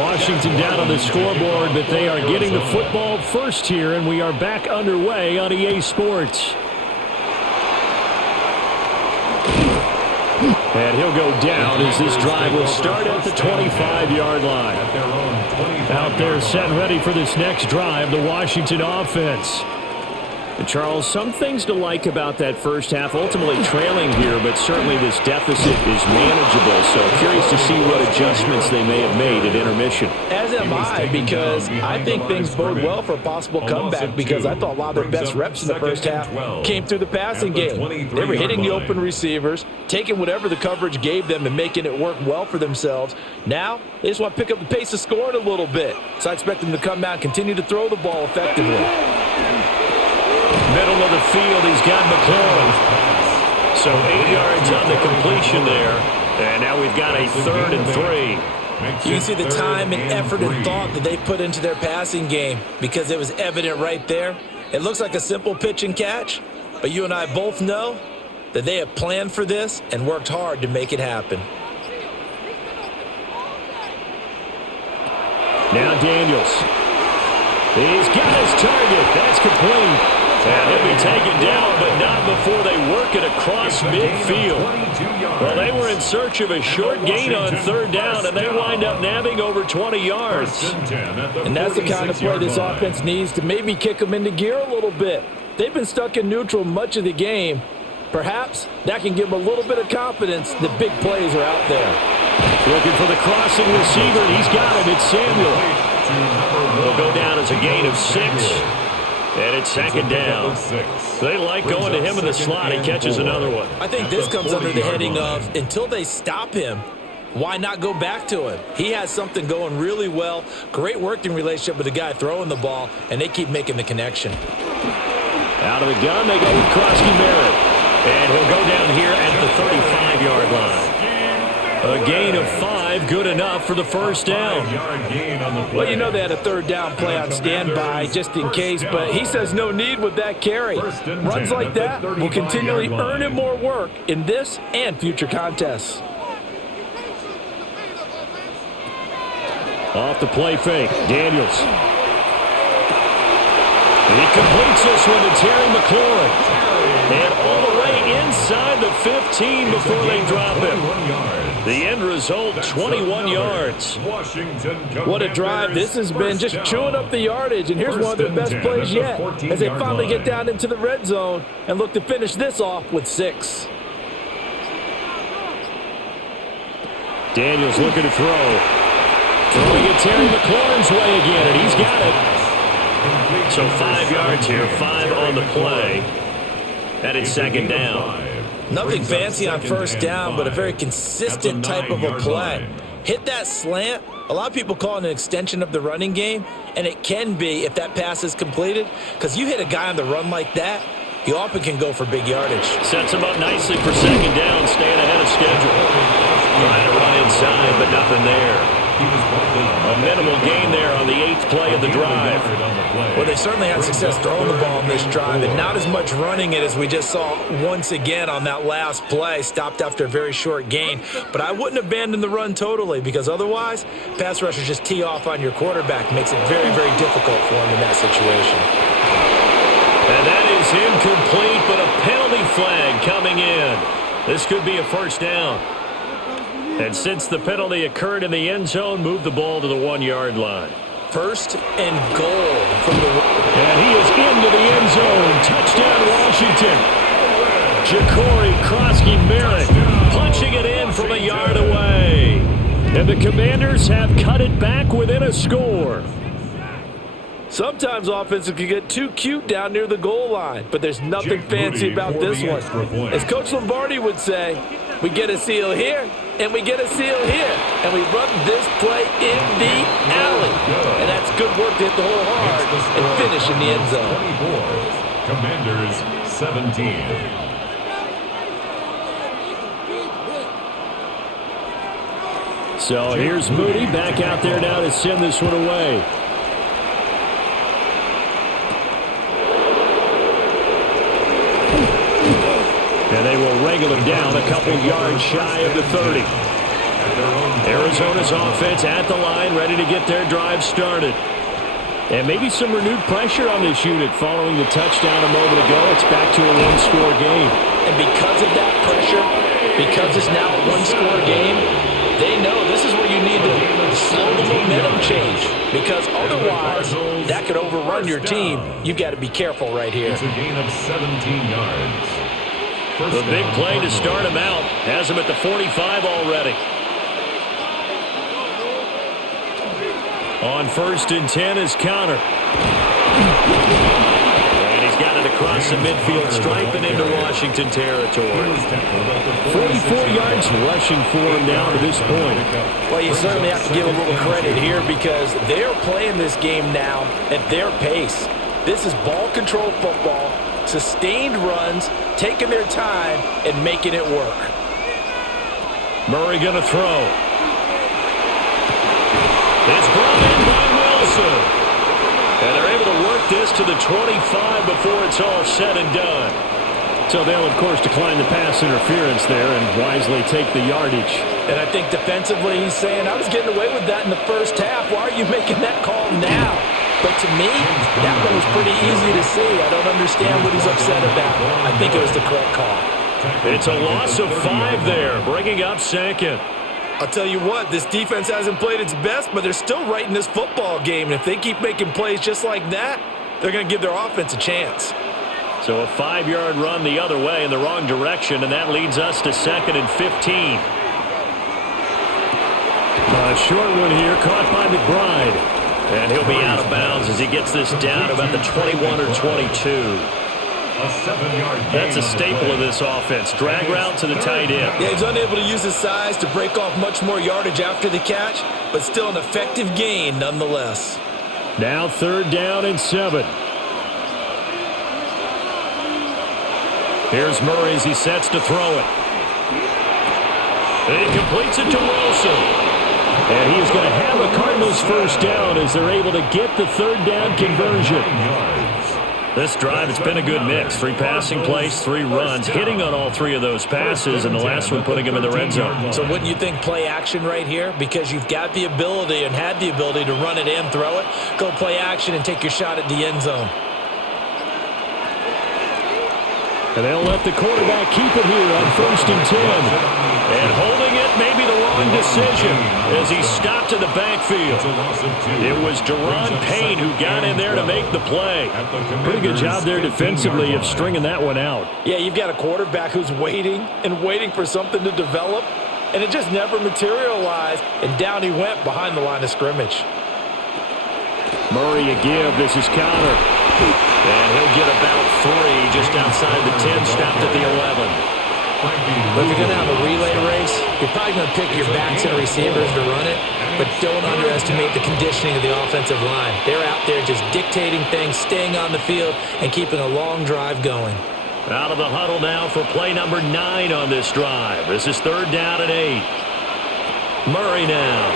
Washington down on the scoreboard, but they are getting the football first here, and we are back underway on EA Sports. And he'll go down as this drive will start at the 25-yard line. Out there set ready for this next drive, the Washington offense. And Charles, some things to like about that first half, ultimately trailing here, but certainly this deficit is manageable. So curious to see what adjustments they may have made at intermission. As am I, because I think things bode well for a possible comeback, because I thought a lot of their best reps in the first half came through the passing game. They were hitting the open receivers, taking whatever the coverage gave them and making it work well for themselves. Now, they just want to pick up the pace of scoring a little bit. So I expect them to come out and continue to throw the ball effectively. Middle of the field, he's got McLaurin. So 8 yards on the completion there. And now we've got a 3rd and 3. You can see the time and effort and thought that they've put into their passing game, because it was evident right there. It looks like a simple pitch and catch, but you and I both know that they have planned for this and worked hard to make it happen. Now Daniels. He's got his target. That's complete. And he'll be taken down, but not before they work it across midfield. Well, they were in search of a short gain on 3rd down, and they wind up nabbing over 20 yards. And that's the kind of play this offense needs to maybe kick them into gear a little bit. They've been stuck in neutral much of the game. Perhaps that can give them a little bit of confidence that big plays are out there. Looking for the crossing receiver. He's got him. It's Samuel. Will go down as a gain of 6. And it's 2nd down. They like going to him in the slot. He catches another one. I think this comes under the heading of, until they stop him, why not go back to him? He has something going really well. Great working relationship with the guy throwing the ball, and they keep making the connection. Out of the gun, they go with Krosky Merritt. And he'll go down here at the 35-yard line. A gain of 5. drive good enough for the first down. Well, you know they had a third down play on standby just in case, but he says no need with that carry. Runs like that will continually earn him more work in this and future contests. Off the play fake, Daniels. He completes this one to Terry McLaurin. And all the way inside the 15 before they drop him. The end result, 21 yards. What a drive this has been, just chewing up the yardage. And here's one of their best plays yet as they finally get down into the red zone and look to finish this off with 6. Daniels looking to throw. Throwing it Terry McLaurin's way again, and he's got it. So 5 yards here, 5 on the play. And it's second down. Nothing fancy on first down, but a very consistent type of a play. Hit that slant. A lot of people call it an extension of the running game, and it can be if that pass is completed, because you hit a guy on the run like that, he often can go for big yardage. Sets him up nicely for second down, staying ahead of schedule. Trying to run inside, but nothing there. A minimal gain there on the 8th play of the drive. Well, they certainly had success throwing the ball in this drive, and not as much running it as we just saw once again on that last play, stopped after a very short gain. But I wouldn't abandon the run totally, because otherwise, pass rushers just tee off on your quarterback. Makes it very, very difficult for him in that situation. And that is incomplete, but a penalty flag coming in. This could be a first down. And since the penalty occurred in the end zone, move the ball to the 1-yard line. First and goal from the... And he is into the end zone. Touchdown, Washington. Ja'Cory Krosky-Merritt punching it in from a yard away. And the Commanders have cut it back within a score. Sometimes offenses can get too cute down near the goal line, but there's nothing fancy about this one. As Coach Lombardi would say, we get a seal here, and we get a seal here, and we run this play in the alley. And that's good work to hit the hole hard and finish in the end zone. 24, Commanders 17. So here's Moody back out there now to send this one away. And they will wrangle him down a couple yards shy of the 30. Arizona's offense at the line, ready to get their drive started. And maybe some renewed pressure on this unit following the touchdown a moment ago. It's back to a one-score game. And because of that pressure, because it's now a one-score game, they know this is where you need to slow the momentum change. Because otherwise, that could overrun your team. You've got to be careful right here. It's a gain of 17 yards. The big play to start him out has him at the 45 already. On 1st and 10 is Connor. And he's got it across the midfield stripe and into Washington territory. 44 yards rushing for him now to this point. Well, you certainly have to give a little credit here because they're playing this game now at their pace. This is ball control football, sustained runs, taking their time and making it work. Murray going to throw. It's brought in by Wilson. And they're able to work this to the 25 before it's all said and done. So they'll, of course, decline the pass interference there and wisely take the yardage. And I think defensively he's saying, I was getting away with that in the first half. Why are you making that call now? But to me, that one was pretty easy to see. I don't understand what he's upset about. I think it was the correct call. It's a loss of 5 there, bringing up second. I'll tell you what, this defense hasn't played its best, but they're still right in this football game. And if they keep making plays just like that, they're going to give their offense a chance. So a 5-yard run the other way in the wrong direction, and that leads us to 2nd and 15. A short one here, caught by McBride. And he'll be out of bounds as he gets this down about the 21 or 22. That's a staple of this offense. Drag route to the tight end. Yeah, he's unable to use his size to break off much more yardage after the catch, but still an effective gain nonetheless. Now 3rd down and 7. Here's Murray as he sets to throw it. And he completes it to Wilson. And he is going to have a Cardinals first down as they're able to get the third down conversion. This drive, it's been a good mix. 3 passing plays, 3 runs, hitting on all 3 of those passes, and the last one putting him in the red zone. So wouldn't you think play action right here? Because you've got the ability and had the ability to run it and throw it. Go play action and take your shot at the end zone. And they'll let the quarterback keep it here on 1st and 10. And holding it may be the wrong decision as he stopped in the backfield. It was Deron Payne who got in there to make the play. Pretty good job there defensively of stringing that one out. Yeah, you've got a quarterback who's waiting and waiting for something to develop, and it just never materialized, and down he went behind the line of scrimmage. Murray a give. This is Connor. And he'll get about 3 just outside the 10, stopped at the 11. But if you're going to have a relay race, you're probably going to pick your backs and receivers to run it, but don't underestimate the conditioning of the offensive line. They're out there just dictating things, staying on the field, and keeping a long drive going. Out of the huddle now for play number 9 on this drive. This is 3rd down and 8. Murray now.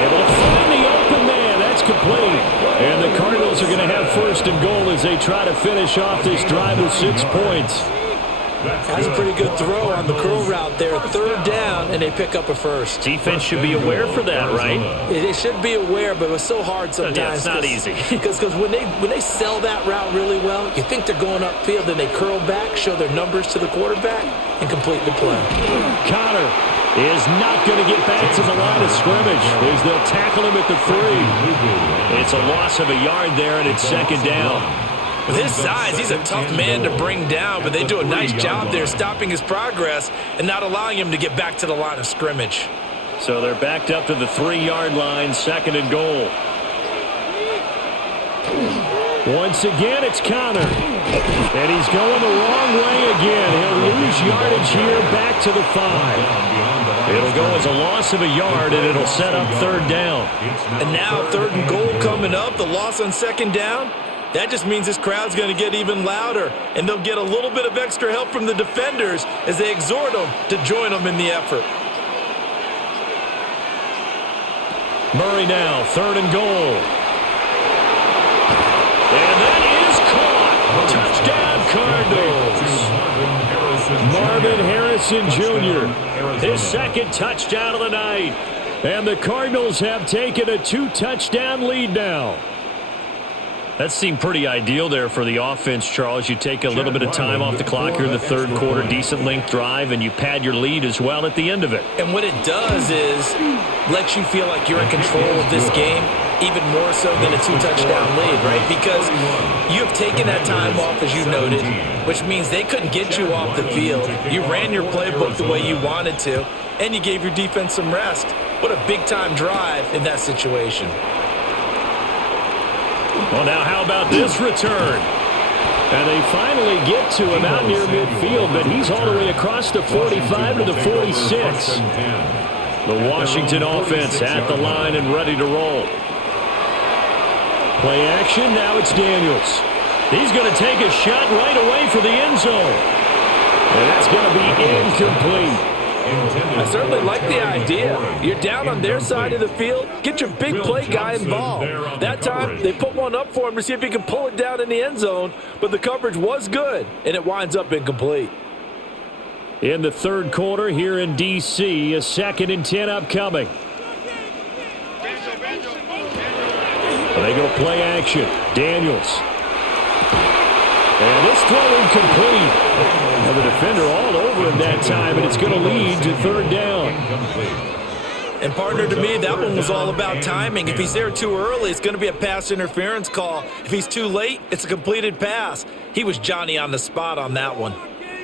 Able to find the open man. That's complete. And the Cardinals are going to have 1st and goal as they try to finish off this drive with 6 points. That's a pretty good throw on the curl route there. 3rd down, and they pick up a first. Defense should be aware for that, right? They should be aware, but it's so hard sometimes. Yeah, it's not easy. Because when they sell that route really well, you think they're going upfield, then they curl back, show their numbers to the quarterback, and complete the play. Connor is not going to get back to the line of scrimmage as they'll tackle him at the 3. It's a loss of a yard there, and it's 2nd down. With his size, he's a tough man to bring down, but they do a nice job there stopping his progress and not allowing him to get back to the line of scrimmage. So they're backed up to the 3-yard line, 2nd and goal. Once again, it's Connor. And he's going the wrong way again. He'll lose yardage here back to the 5. It'll go as a loss of a yard, and it'll set up 3rd down. And now 3rd and goal coming up, the loss on 2nd down. That just means this crowd's going to get even louder, and they'll get a little bit of extra help from the defenders as they exhort them to join them in the effort. Murray now, 3rd and goal. And that is caught. Touchdown, Cardinals. Marvin Harrison Jr., his 2nd touchdown of the night. And the Cardinals have taken a 2-touchdown lead now. That seemed pretty ideal there for the offense, Charles. You take a little bit of time off the clock here in the 3rd quarter, decent length drive, and you pad your lead as well at the end of it. And what it does is let you feel like you're in control of this game, even more so than a 2-touchdown lead, right? Because you have taken that time off, as you noted, which means they couldn't get you off the field. You ran your playbook the way you wanted to, and you gave your defense some rest. What a big-time drive in that situation. Well, now how about this return? And they finally get to him out near midfield, but he's all the way across the 45 to the 46. The Washington offense at the line and ready to roll. Play action, now it's Daniels. He's going to take a shot right away for the end zone. And that's going to be incomplete. I certainly like the idea. You're down on their side of the field. Get your big play guy involved. That time, they put one up for him to see if he can pull it down in the end zone, but the coverage was good, and it winds up incomplete. In the 3rd quarter here in D.C., a 2nd and 10 upcoming. They go play action. Daniels. And this throw incomplete. And the defender all over him that time, and it's going to lead to 3rd down. And partner, to me, that one was all about timing. If he's there too early, it's going to be a pass interference call. If he's too late, it's a completed pass. He was Johnny on the spot on that one.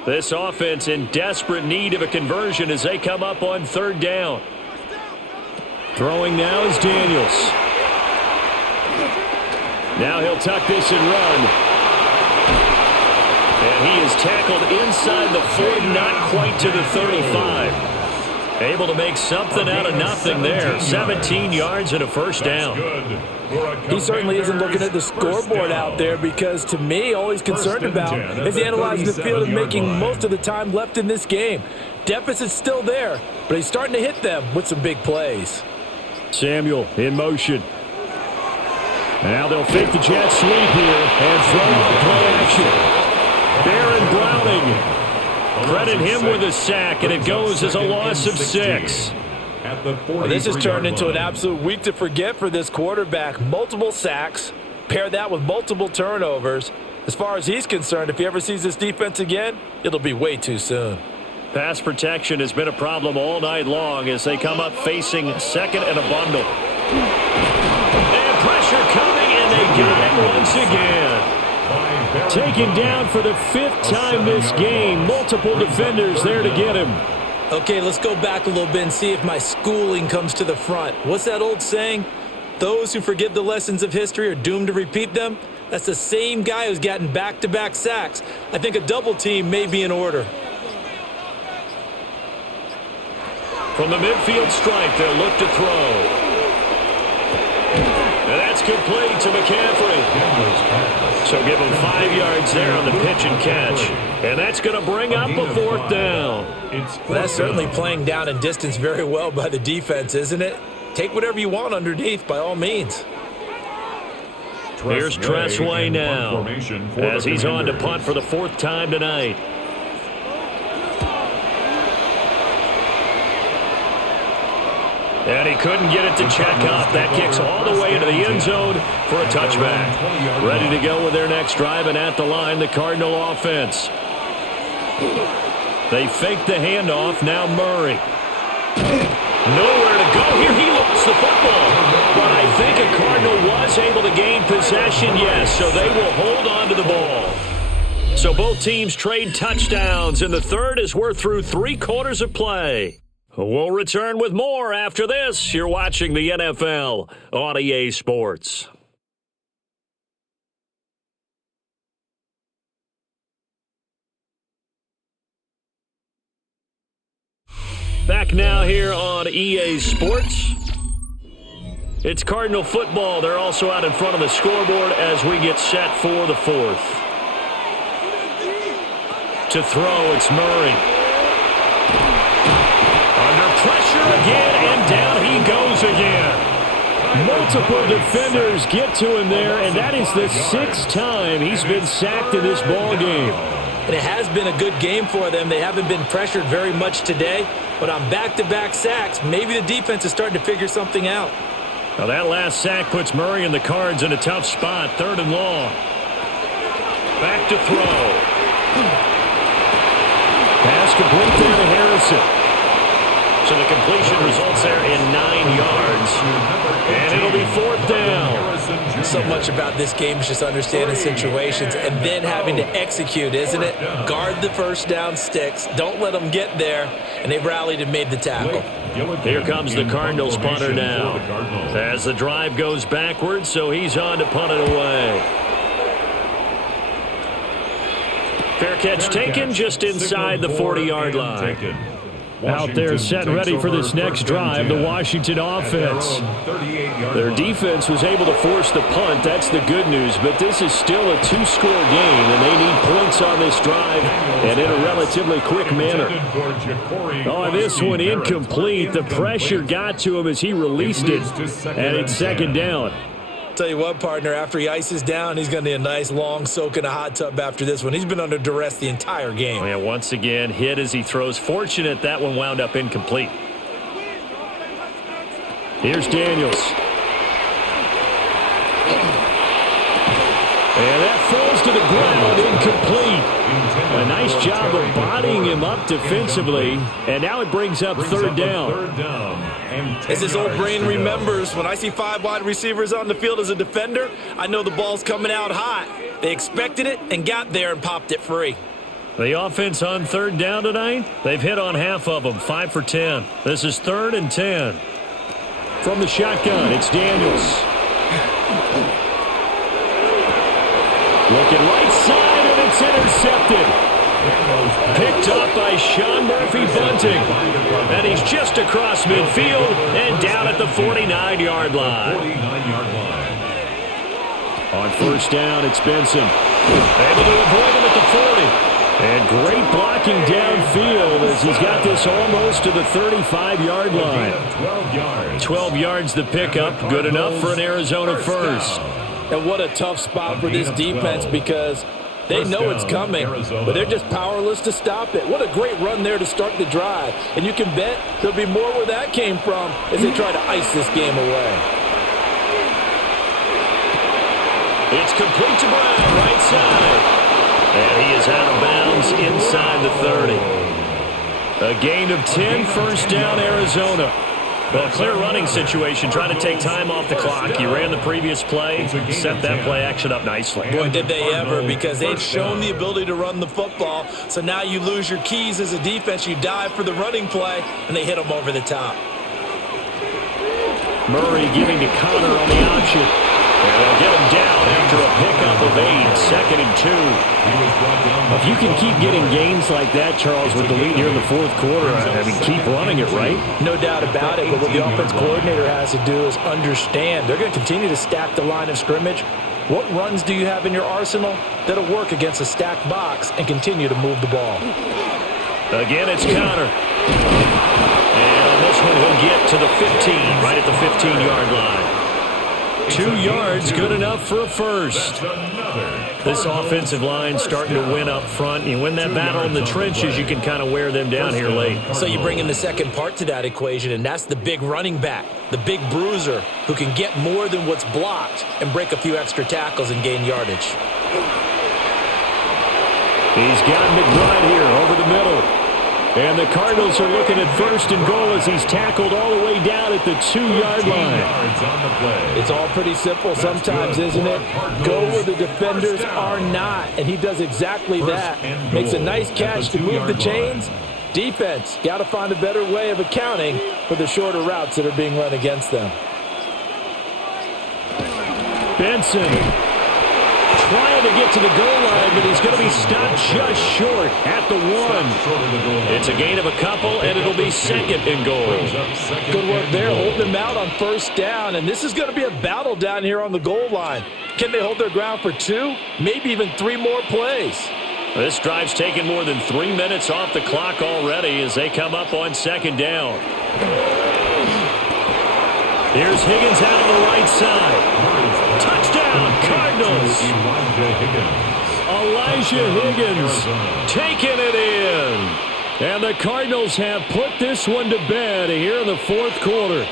This offense in desperate need of a conversion as they come up on 3rd down. Throwing now is Daniels. Now he'll tuck this and run. And he is tackled inside the 40, not quite to the 35. Able to make something out of nothing there. 17 yards and a 1st down. He certainly isn't looking at the scoreboard out there because, to me, all he's concerned about is analyzing the field and making most of the time left in this game. Deficit's still there, but he's starting to hit them with some big plays. Samuel in motion. Now they'll fake the jet sweep here and throw on play action. Baron Browning. Credit him with a sack, and it goes as a loss of 6. Well, this has turned into an absolute week to forget for this quarterback. Multiple sacks, pair that with multiple turnovers. As far as he's concerned, if he ever sees this defense again, it'll be way too soon. Pass protection has been a problem all night long as they come up facing second and a bundle. And pressure coming, and they got it once again. Taken down for the 5th time this game. Multiple defenders there to get him. Okay, let's go back a little bit and see if my schooling comes to the front. What's that old saying? Those who forget the lessons of history are doomed to repeat them. That's the same guy who's gotten back-to-back sacks. I think a double team may be in order. From the midfield stripe, they'll look to throw. And that's complete to McCaffrey. So give him 5 yards there on the pitch and catch. And that's going to bring up a 4th down. That's certainly playing down in distance very well by the defense, isn't it? Take whatever you want underneath, by all means. Here's Tressway now, as he's on to punt for the 4th time tonight. And he couldn't get it to check up. That kicks all the way into the end zone for a touchback. Ready to go with their next drive, and at the line, the Cardinal offense. They fake the handoff. Now Murray. Nowhere to go here. He lost the football. But I think a Cardinal was able to gain possession, yes, so they will hold on to the ball. So both teams trade touchdowns, and the third as we're through 3 quarters of play. We'll return with more after this. You're watching the NFL on EA Sports. Back now here on EA Sports. It's Cardinal football. They're also out in front of the scoreboard as we get set for the 4th. To throw, it's Murray. Under pressure again, and down he goes again. Multiple defenders get to him there, and that is the 6th time he's been sacked in this ball game. And it has been a good game for them. They haven't been pressured very much today, but on back-to-back sacks, maybe the defense is starting to figure something out. Now that last sack puts Murray and the Cards in a tough spot, 3rd and long. Back to throw. Pass complete there to Harrison. So the completion results there in 9 yards. And it'll be 4th down. So much about this game is just understanding situations and then having to execute, isn't it? Guard the first down sticks. Don't let them get there. And they rallied and made the tackle. Here comes the Cardinals punter now. As the drive goes backwards, so he's on to punt it away. Fair catch taken just inside the 40-yard line. Out there set ready for this next drive, the Washington offense. Their defense was able to force the punt. That's the good news, but this is still a 2-score game, and they need points on this drive and in a relatively quick manner. Oh, this one incomplete. The pressure got to him as he released it, and it's 2nd down. Tell you what, partner, after he ices down, he's going to need a nice long soak in a hot tub after this one. He's been under duress the entire game. Yeah, once again, hit as he throws. Fortunate that one wound up incomplete. Here's Daniels. And that falls to the ground, incomplete. A nice job of bodying him up defensively, and now it brings up 3rd down. As his old brain remembers, when I see 5 wide receivers on the field as a defender, I know the ball's coming out hot. They expected it and got there and popped it free. The offense on 3rd down tonight, they've hit on half of them, 5 for 10. This is 3rd and 10. From the shotgun, it's Daniels. Looking right side, and it's intercepted. Picked up by Sean Murphy-Bunting. And he's just across midfield and down at the 49-yard line. On 1st down, it's Benson. Able to avoid him at the 40. And great blocking downfield as he's got this almost to the 35-yard line. 12 yards the pickup, good enough for an Arizona first. And what a tough spot for this defense because they know it's coming, but they're just powerless to stop it. What a great run there to start the drive. And you can bet there'll be more where that came from as they try to ice this game away. It's complete to Brown, right side. And he is out of bounds inside the 30. A gain of 10, first down, Arizona. Well, a clear running situation, trying to take time off the clock. He ran the previous play, set that play action up nicely. Boy, did they ever, because they'd shown the ability to run the football. So now you lose your keys as a defense. You dive for the running play, and they hit them over the top. Murray giving to Connor on the option. And they'll get him down after a pickup of 8, second and 2. If you can keep getting gains like that, Charles, with the lead here in the fourth quarter, I mean, keep running it, right? No doubt about it, but what the offense coordinator has to do is understand. They're going to continue to stack the line of scrimmage. What runs do you have in your arsenal that'll work against a stacked box and continue to move the ball? Again, it's Connor. And on this one, he'll get to the 15, right at the 15-yard line. 2 yards, good enough for a first. This offensive line starting to win up front. You win that battle in the trenches, you can kind of wear them down here late. So you bring in the second part to that equation, and that's the big running back, the big bruiser, who can get more than what's blocked and break a few extra tackles and gain yardage. He's got McBride here over the middle. And the Cardinals are looking at first and goal as he's tackled all the way down at the 2-yard line. It's all pretty simple sometimes, isn't it? Go where the defenders are not, and he does exactly that. Makes a nice catch to move the chains. Defense, got to find a better way of accounting for the shorter routes that are being run against them. Benson trying to get to the goal line, but he's going to be stopped just short at the 1. It's a gain of a couple, and it'll be second and goal. Good work there, holding them out on first down, and this is going to be a battle down here on the goal line. Can they hold their ground for 2, maybe even 3 more plays? This drive's taken more than 3 minutes off the clock already as they come up on second down. Here's Higgins out on the right side. Touchdown, Cardinals. Elijah Higgins taking it in. And the Cardinals have put this one to bed here in the fourth quarter.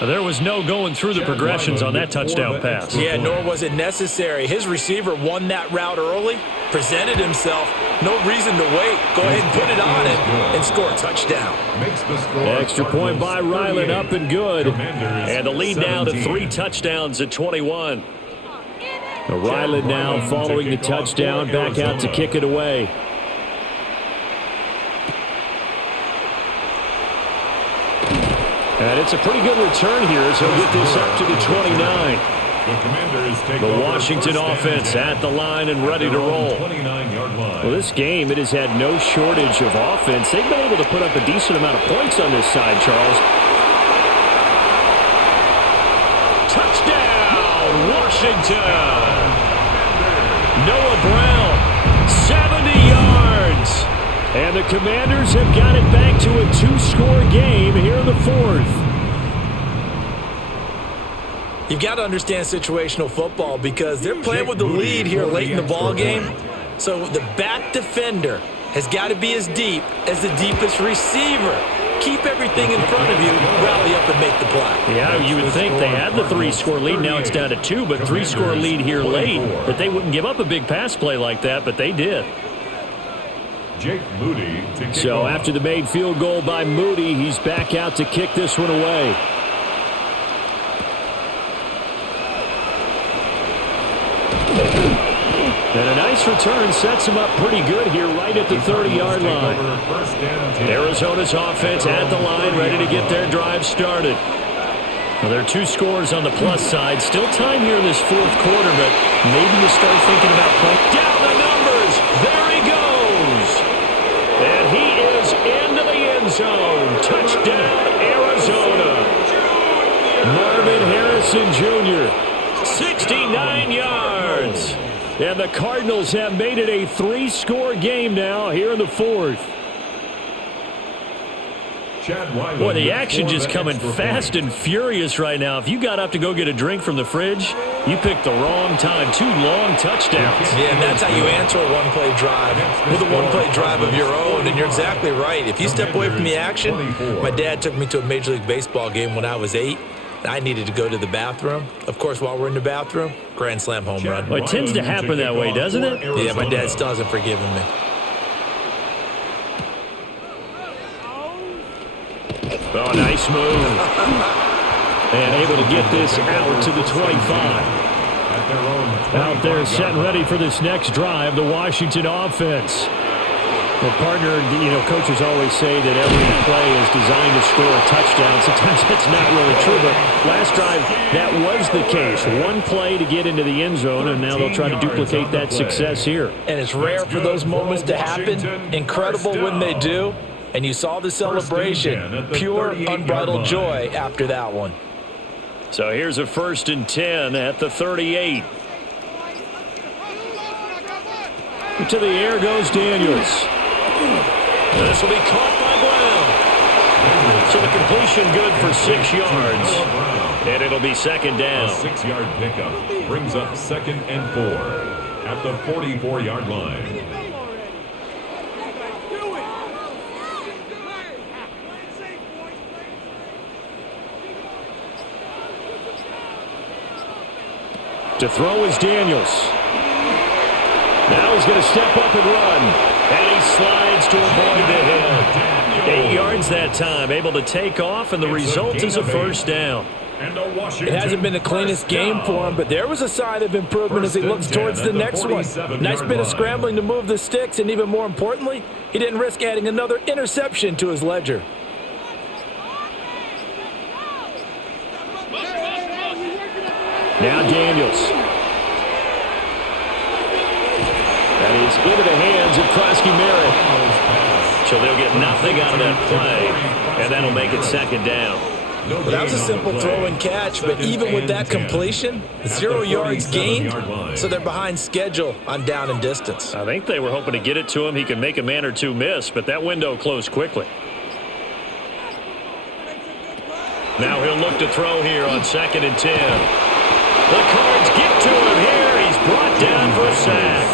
There was no going through the progressions on that touchdown pass. Yeah, nor was it necessary. His receiver won that route early, presented himself. No reason to wait. Go ahead and put it on it and score a touchdown. Extra point by Ryland, up and good. And the lead now to 3 touchdowns at 21. Ryland now following the touchdown, back out to kick it away. And it's a pretty good return here as he'll get this up to the 29. The Washington offense at the line and ready to roll. Well, this game, it has had no shortage of offense. They've been able to put up a decent amount of points on this side, Charles. Touchdown, Washington! Noah Brown, 70 yards. And the Commanders have got it back to a 2-score game here in the fourth. You've got to understand situational football because they're playing with the lead here late in the ball game. So the back defender has got to be as deep as the deepest receiver. Keep everything in front of you, rally up and make the play. Yeah, you would think they had the 3-score lead. Now it's down to 2, but 3-score lead here late. That they wouldn't give up a big pass play like that, but they did. Jake Moody to kick so off. After the made field goal by Moody, he's back out to kick this one away. And a nice return sets him up pretty good here right at the 30-yard line. Arizona's offense at the line, ready to get their drive started. Well, there are 2 scores on the plus side. Still time here in this fourth quarter, but maybe you start thinking about playing down the numbers. There he goes. And he is into the end zone. Touchdown, Arizona. Marvin Harrison Jr., 69 yards. And the Cardinals have made it a 3-score game now here in the fourth. Boy, the action just coming fast and furious right now. If you got up to go get a drink from the fridge, you picked the wrong time. 2 long touchdowns. Yeah, and that's how you answer a one-play drive with a one-play drive of your own. And you're exactly right. If you step away from the action, my dad took me to a Major League Baseball game when I was 8. I needed to go to the bathroom. Of course, while we're in the bathroom, grand slam home run. Well, it tends to happen that way, doesn't it? Yeah, my dad still hasn't forgiven me. Oh, nice move. And able to get this out to the 25. Out there set and ready for this next drive, the Washington offense. Well, partner, coaches always say that every play is designed to score a touchdown. Sometimes that's not really true, but last drive, that was the case. One play to get into the end zone, and now they'll try to duplicate that success here. And it's rare for those moments to happen. Incredible when they do. And you saw the celebration. Pure, unbridled joy after that one. So here's a 1st and 10 at the 38. To the air goes Daniels. This will be caught by Brown. So the completion good for 6 yards. And it'll be 2nd down. A 6-yard pickup brings up 2nd and 4 at the 44-yard line. To throw is Daniels. Now he's going to step up and run. And he slides to avoid the hit. 8 yards that time, able to take off, and the result is a 1st down. It hasn't been the cleanest game for him, but there was a sign of improvement as he looks towards the next one. Nice bit of scrambling to move the sticks, and even more importantly, he didn't risk adding another interception to his ledger. Now Daniels. That is into the hands of Krosky Merritt. So they'll get nothing out of that play, and that'll make it 2nd down. Well, that was a simple throw and catch, but even with that completion, 0 yards gained, so they're behind schedule on down and distance. I think they were hoping to get it to him. He could make a man or two miss, but that window closed quickly. Now he'll look to throw here on 2nd and 10. The Cards get to him here. He's brought down for a sack.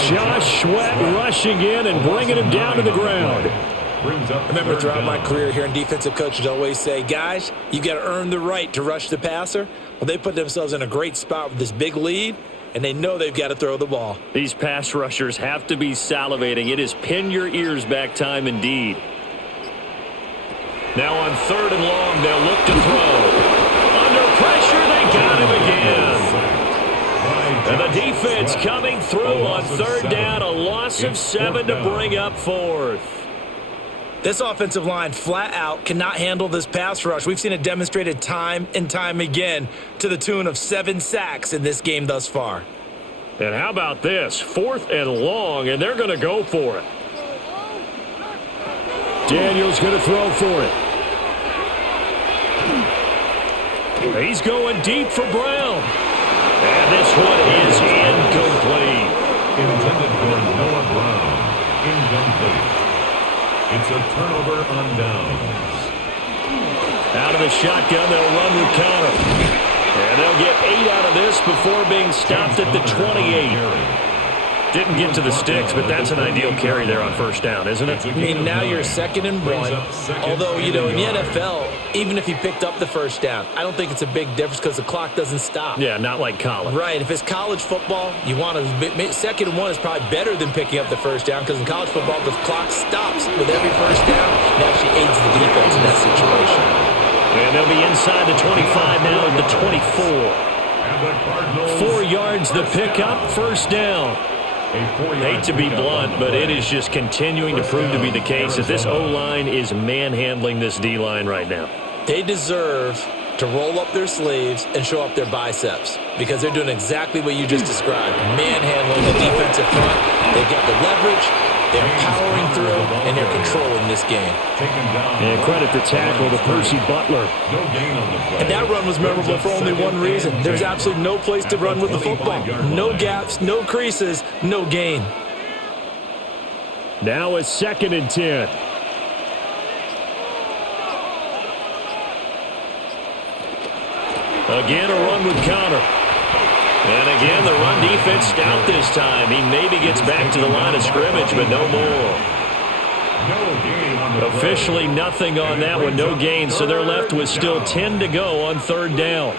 Josh Sweat rushing in and bringing him down to the ground. I remember throughout my career hearing defensive coaches always say, guys, you got to earn the right to rush the passer. Well, they put themselves in a great spot with this big lead, and they know they've got to throw the ball. These pass rushers have to be salivating. It is pin your ears back time indeed. Now on 3rd and long, they'll look to throw. Under pressure, they got him again. And the defense coming through on 3rd down, a loss of 7 to bring up 4th. This offensive line flat out cannot handle this pass rush. We've seen it demonstrated time and time again to the tune of 7 sacks in this game thus far. And how about this? 4th and long, and they're going to go for it. Daniels going to throw for it. He's going deep for Brown. And this one is incomplete. Intended for Noah Brown. Incomplete. It's a turnover on downs. Out of the shotgun, they'll run with Connor. And they'll get 8 out of this before being stopped at the 28. Didn't get to the sticks, but that's an ideal carry there on 1st down, isn't it? I mean, now you're 2nd and 1. Although, in the NFL, even if you picked up the 1st down, I don't think it's a big difference because the clock doesn't stop. Yeah, not like college. Right. If it's college football, you want to 2nd and 1 is probably better than picking up the 1st down because in college football, the clock stops with every 1st down and actually aids the defense in that situation. And they'll be inside the 25 now at the 24. 4 yards the pickup, 1st down. Hate to be blunt, but it is just continuing to prove to be the case that this O-line is manhandling this D-line right now. They deserve to roll up their sleeves and show up their biceps because they're doing exactly what you just described, manhandling the defensive front. They've got the leverage, They're powering through, and they're controlling this game. And credit the tackle to Percy Butler. And that run was memorable for only one reason. There's absolutely no place to run with the football. No gaps, no creases, no gain. Now it's 2nd and 10. Again, a run with Connor. And again, the run defense stout this time. He maybe gets back to the line of scrimmage, but no more. Officially nothing on that one, no gain. So they're left with still 10 to go on 3rd down.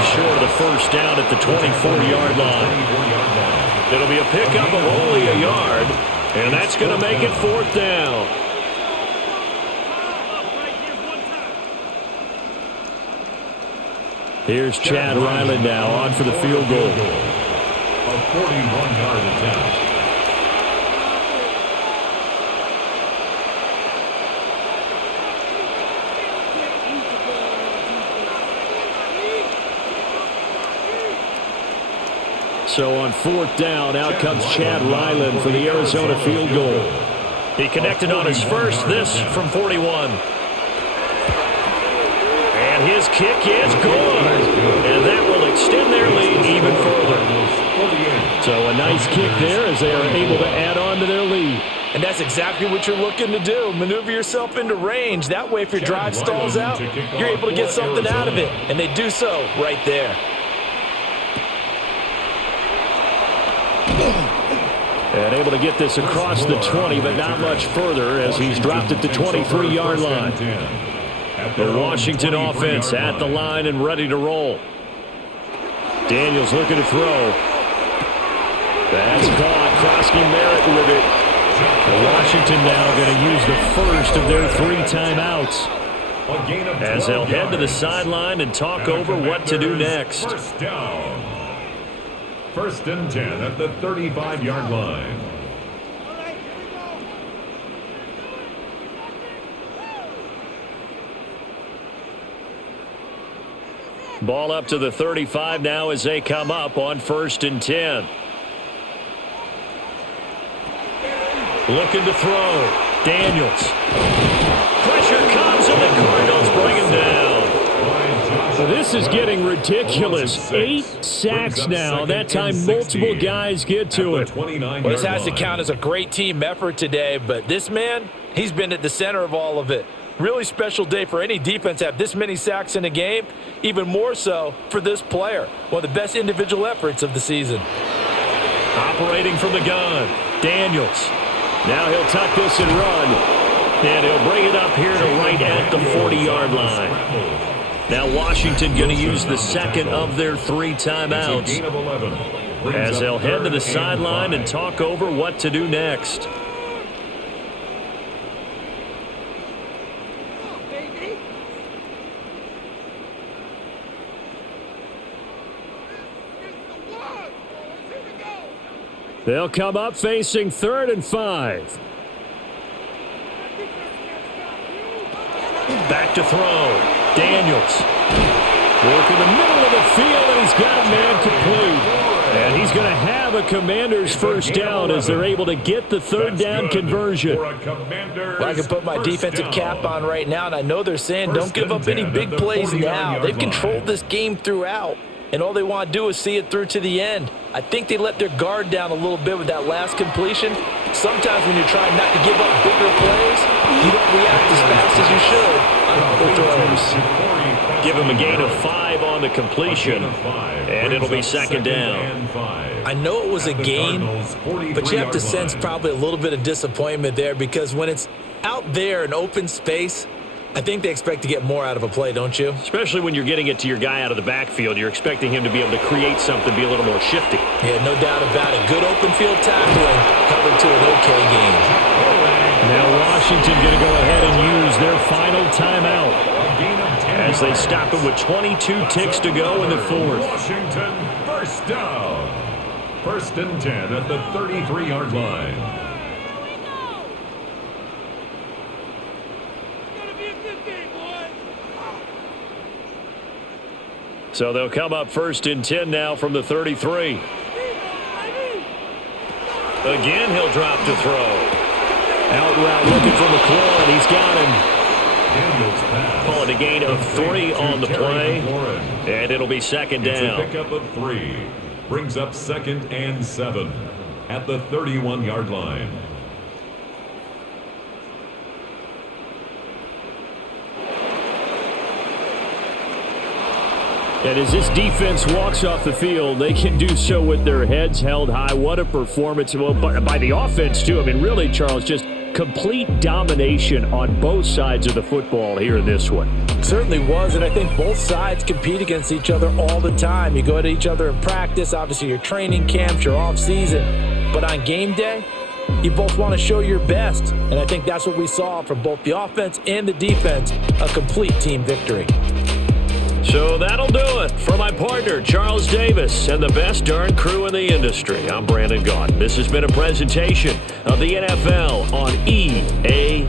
Short of the first down at the 24-yard line. It'll be a pickup of only a yard, and that's going to make it 4th down. Here's Chad Ryland now on for the field goal. A 41-yard attempt. So on 4th down, out comes Chad Ryland for the Arizona field goal. He connected on his first, this from 41. And his kick is good. And that will extend their lead even further. So a nice kick there as they are able to add on to their lead. And that's exactly what you're looking to do. Maneuver yourself into range. That way, if your drive stalls out, you're able to get something out of it. And they do so right there. And able to get this across the 20, but not much further as he's dropped at the 23-yard line. The Washington offense at the line and ready to roll. Daniels looking to throw. That's caught. Krosky Merritt with it. Washington now going to use the first of their 3 timeouts as they'll head to the sideline and talk over what to do next. 1st and 10 at the 35-yard line. Ball up to the 35 now as they come up on 1st and 10. Looking to throw. Daniels. Pressure comes and the Cardinals bring him down. This is getting ridiculous. 8 sacks now. That time multiple guys get to it. Well, this has to count as a great team effort today, but this man, he's been at the center of all of it. Really special day for any defense to have this many sacks in a game. Even more so for this player. One of the best individual efforts of the season. Operating from the gun. Daniels. Now he'll tuck this and run. And he'll bring it up here to right at the 40-yard line. Now Washington going to use the second of their 3 timeouts as they'll head to the sideline and talk over what to do next. They'll come up facing 3rd and 5. Back to throw. Daniels. Work in the middle of the field, and he's got a man complete. And he's going to have a Commander's first down as they're able to get the 3rd down conversion. Well, I can put my defensive cap on right now, and I know they're saying don't give up any big plays now. They've controlled this game throughout, and all they want to do is see it through to the end. I think they let their guard down a little bit with that last completion. Sometimes when you're trying not to give up bigger plays, you don't react as fast as you should on other throws. Give him a gain of 5 on the completion, and it'll be 2nd down. I know it was a gain, but you have to sense probably a little bit of disappointment there because when it's out there in open space, I think they expect to get more out of a play, don't you? Especially when you're getting it to your guy out of the backfield. You're expecting him to be able to create something, be a little more shifty. Yeah, no doubt about it. Good open field tackling, covered to an okay game. Now Washington going to go ahead and use their final timeout as they stop it with 22 ticks to go in the fourth. Washington, first down. 1st and 10 at the 33-yard line. So they'll come up 1st and 10 now from the 33. Again, he'll drop to throw. Out route looking for McLaurin. He's got him. Call it a gain of 3 on the play. And it'll be 2nd down. It's a pickup of 3. Brings up 2nd and 7 at the 31-yard line. And as this defense walks off the field, they can do so with their heads held high. What a performance by the offense, too. I mean, really, Charles, just complete domination on both sides of the football here in this one. Certainly was, and I think both sides compete against each other all the time. You go at each other in practice, obviously your training camps, your off-season. But on game day, you both want to show your best. And I think that's what we saw from both the offense and the defense, a complete team victory. So that'll do it for my partner, Charles Davis, and the best darn crew in the industry. I'm Brandon Gaudin. This has been a presentation of the NFL on EA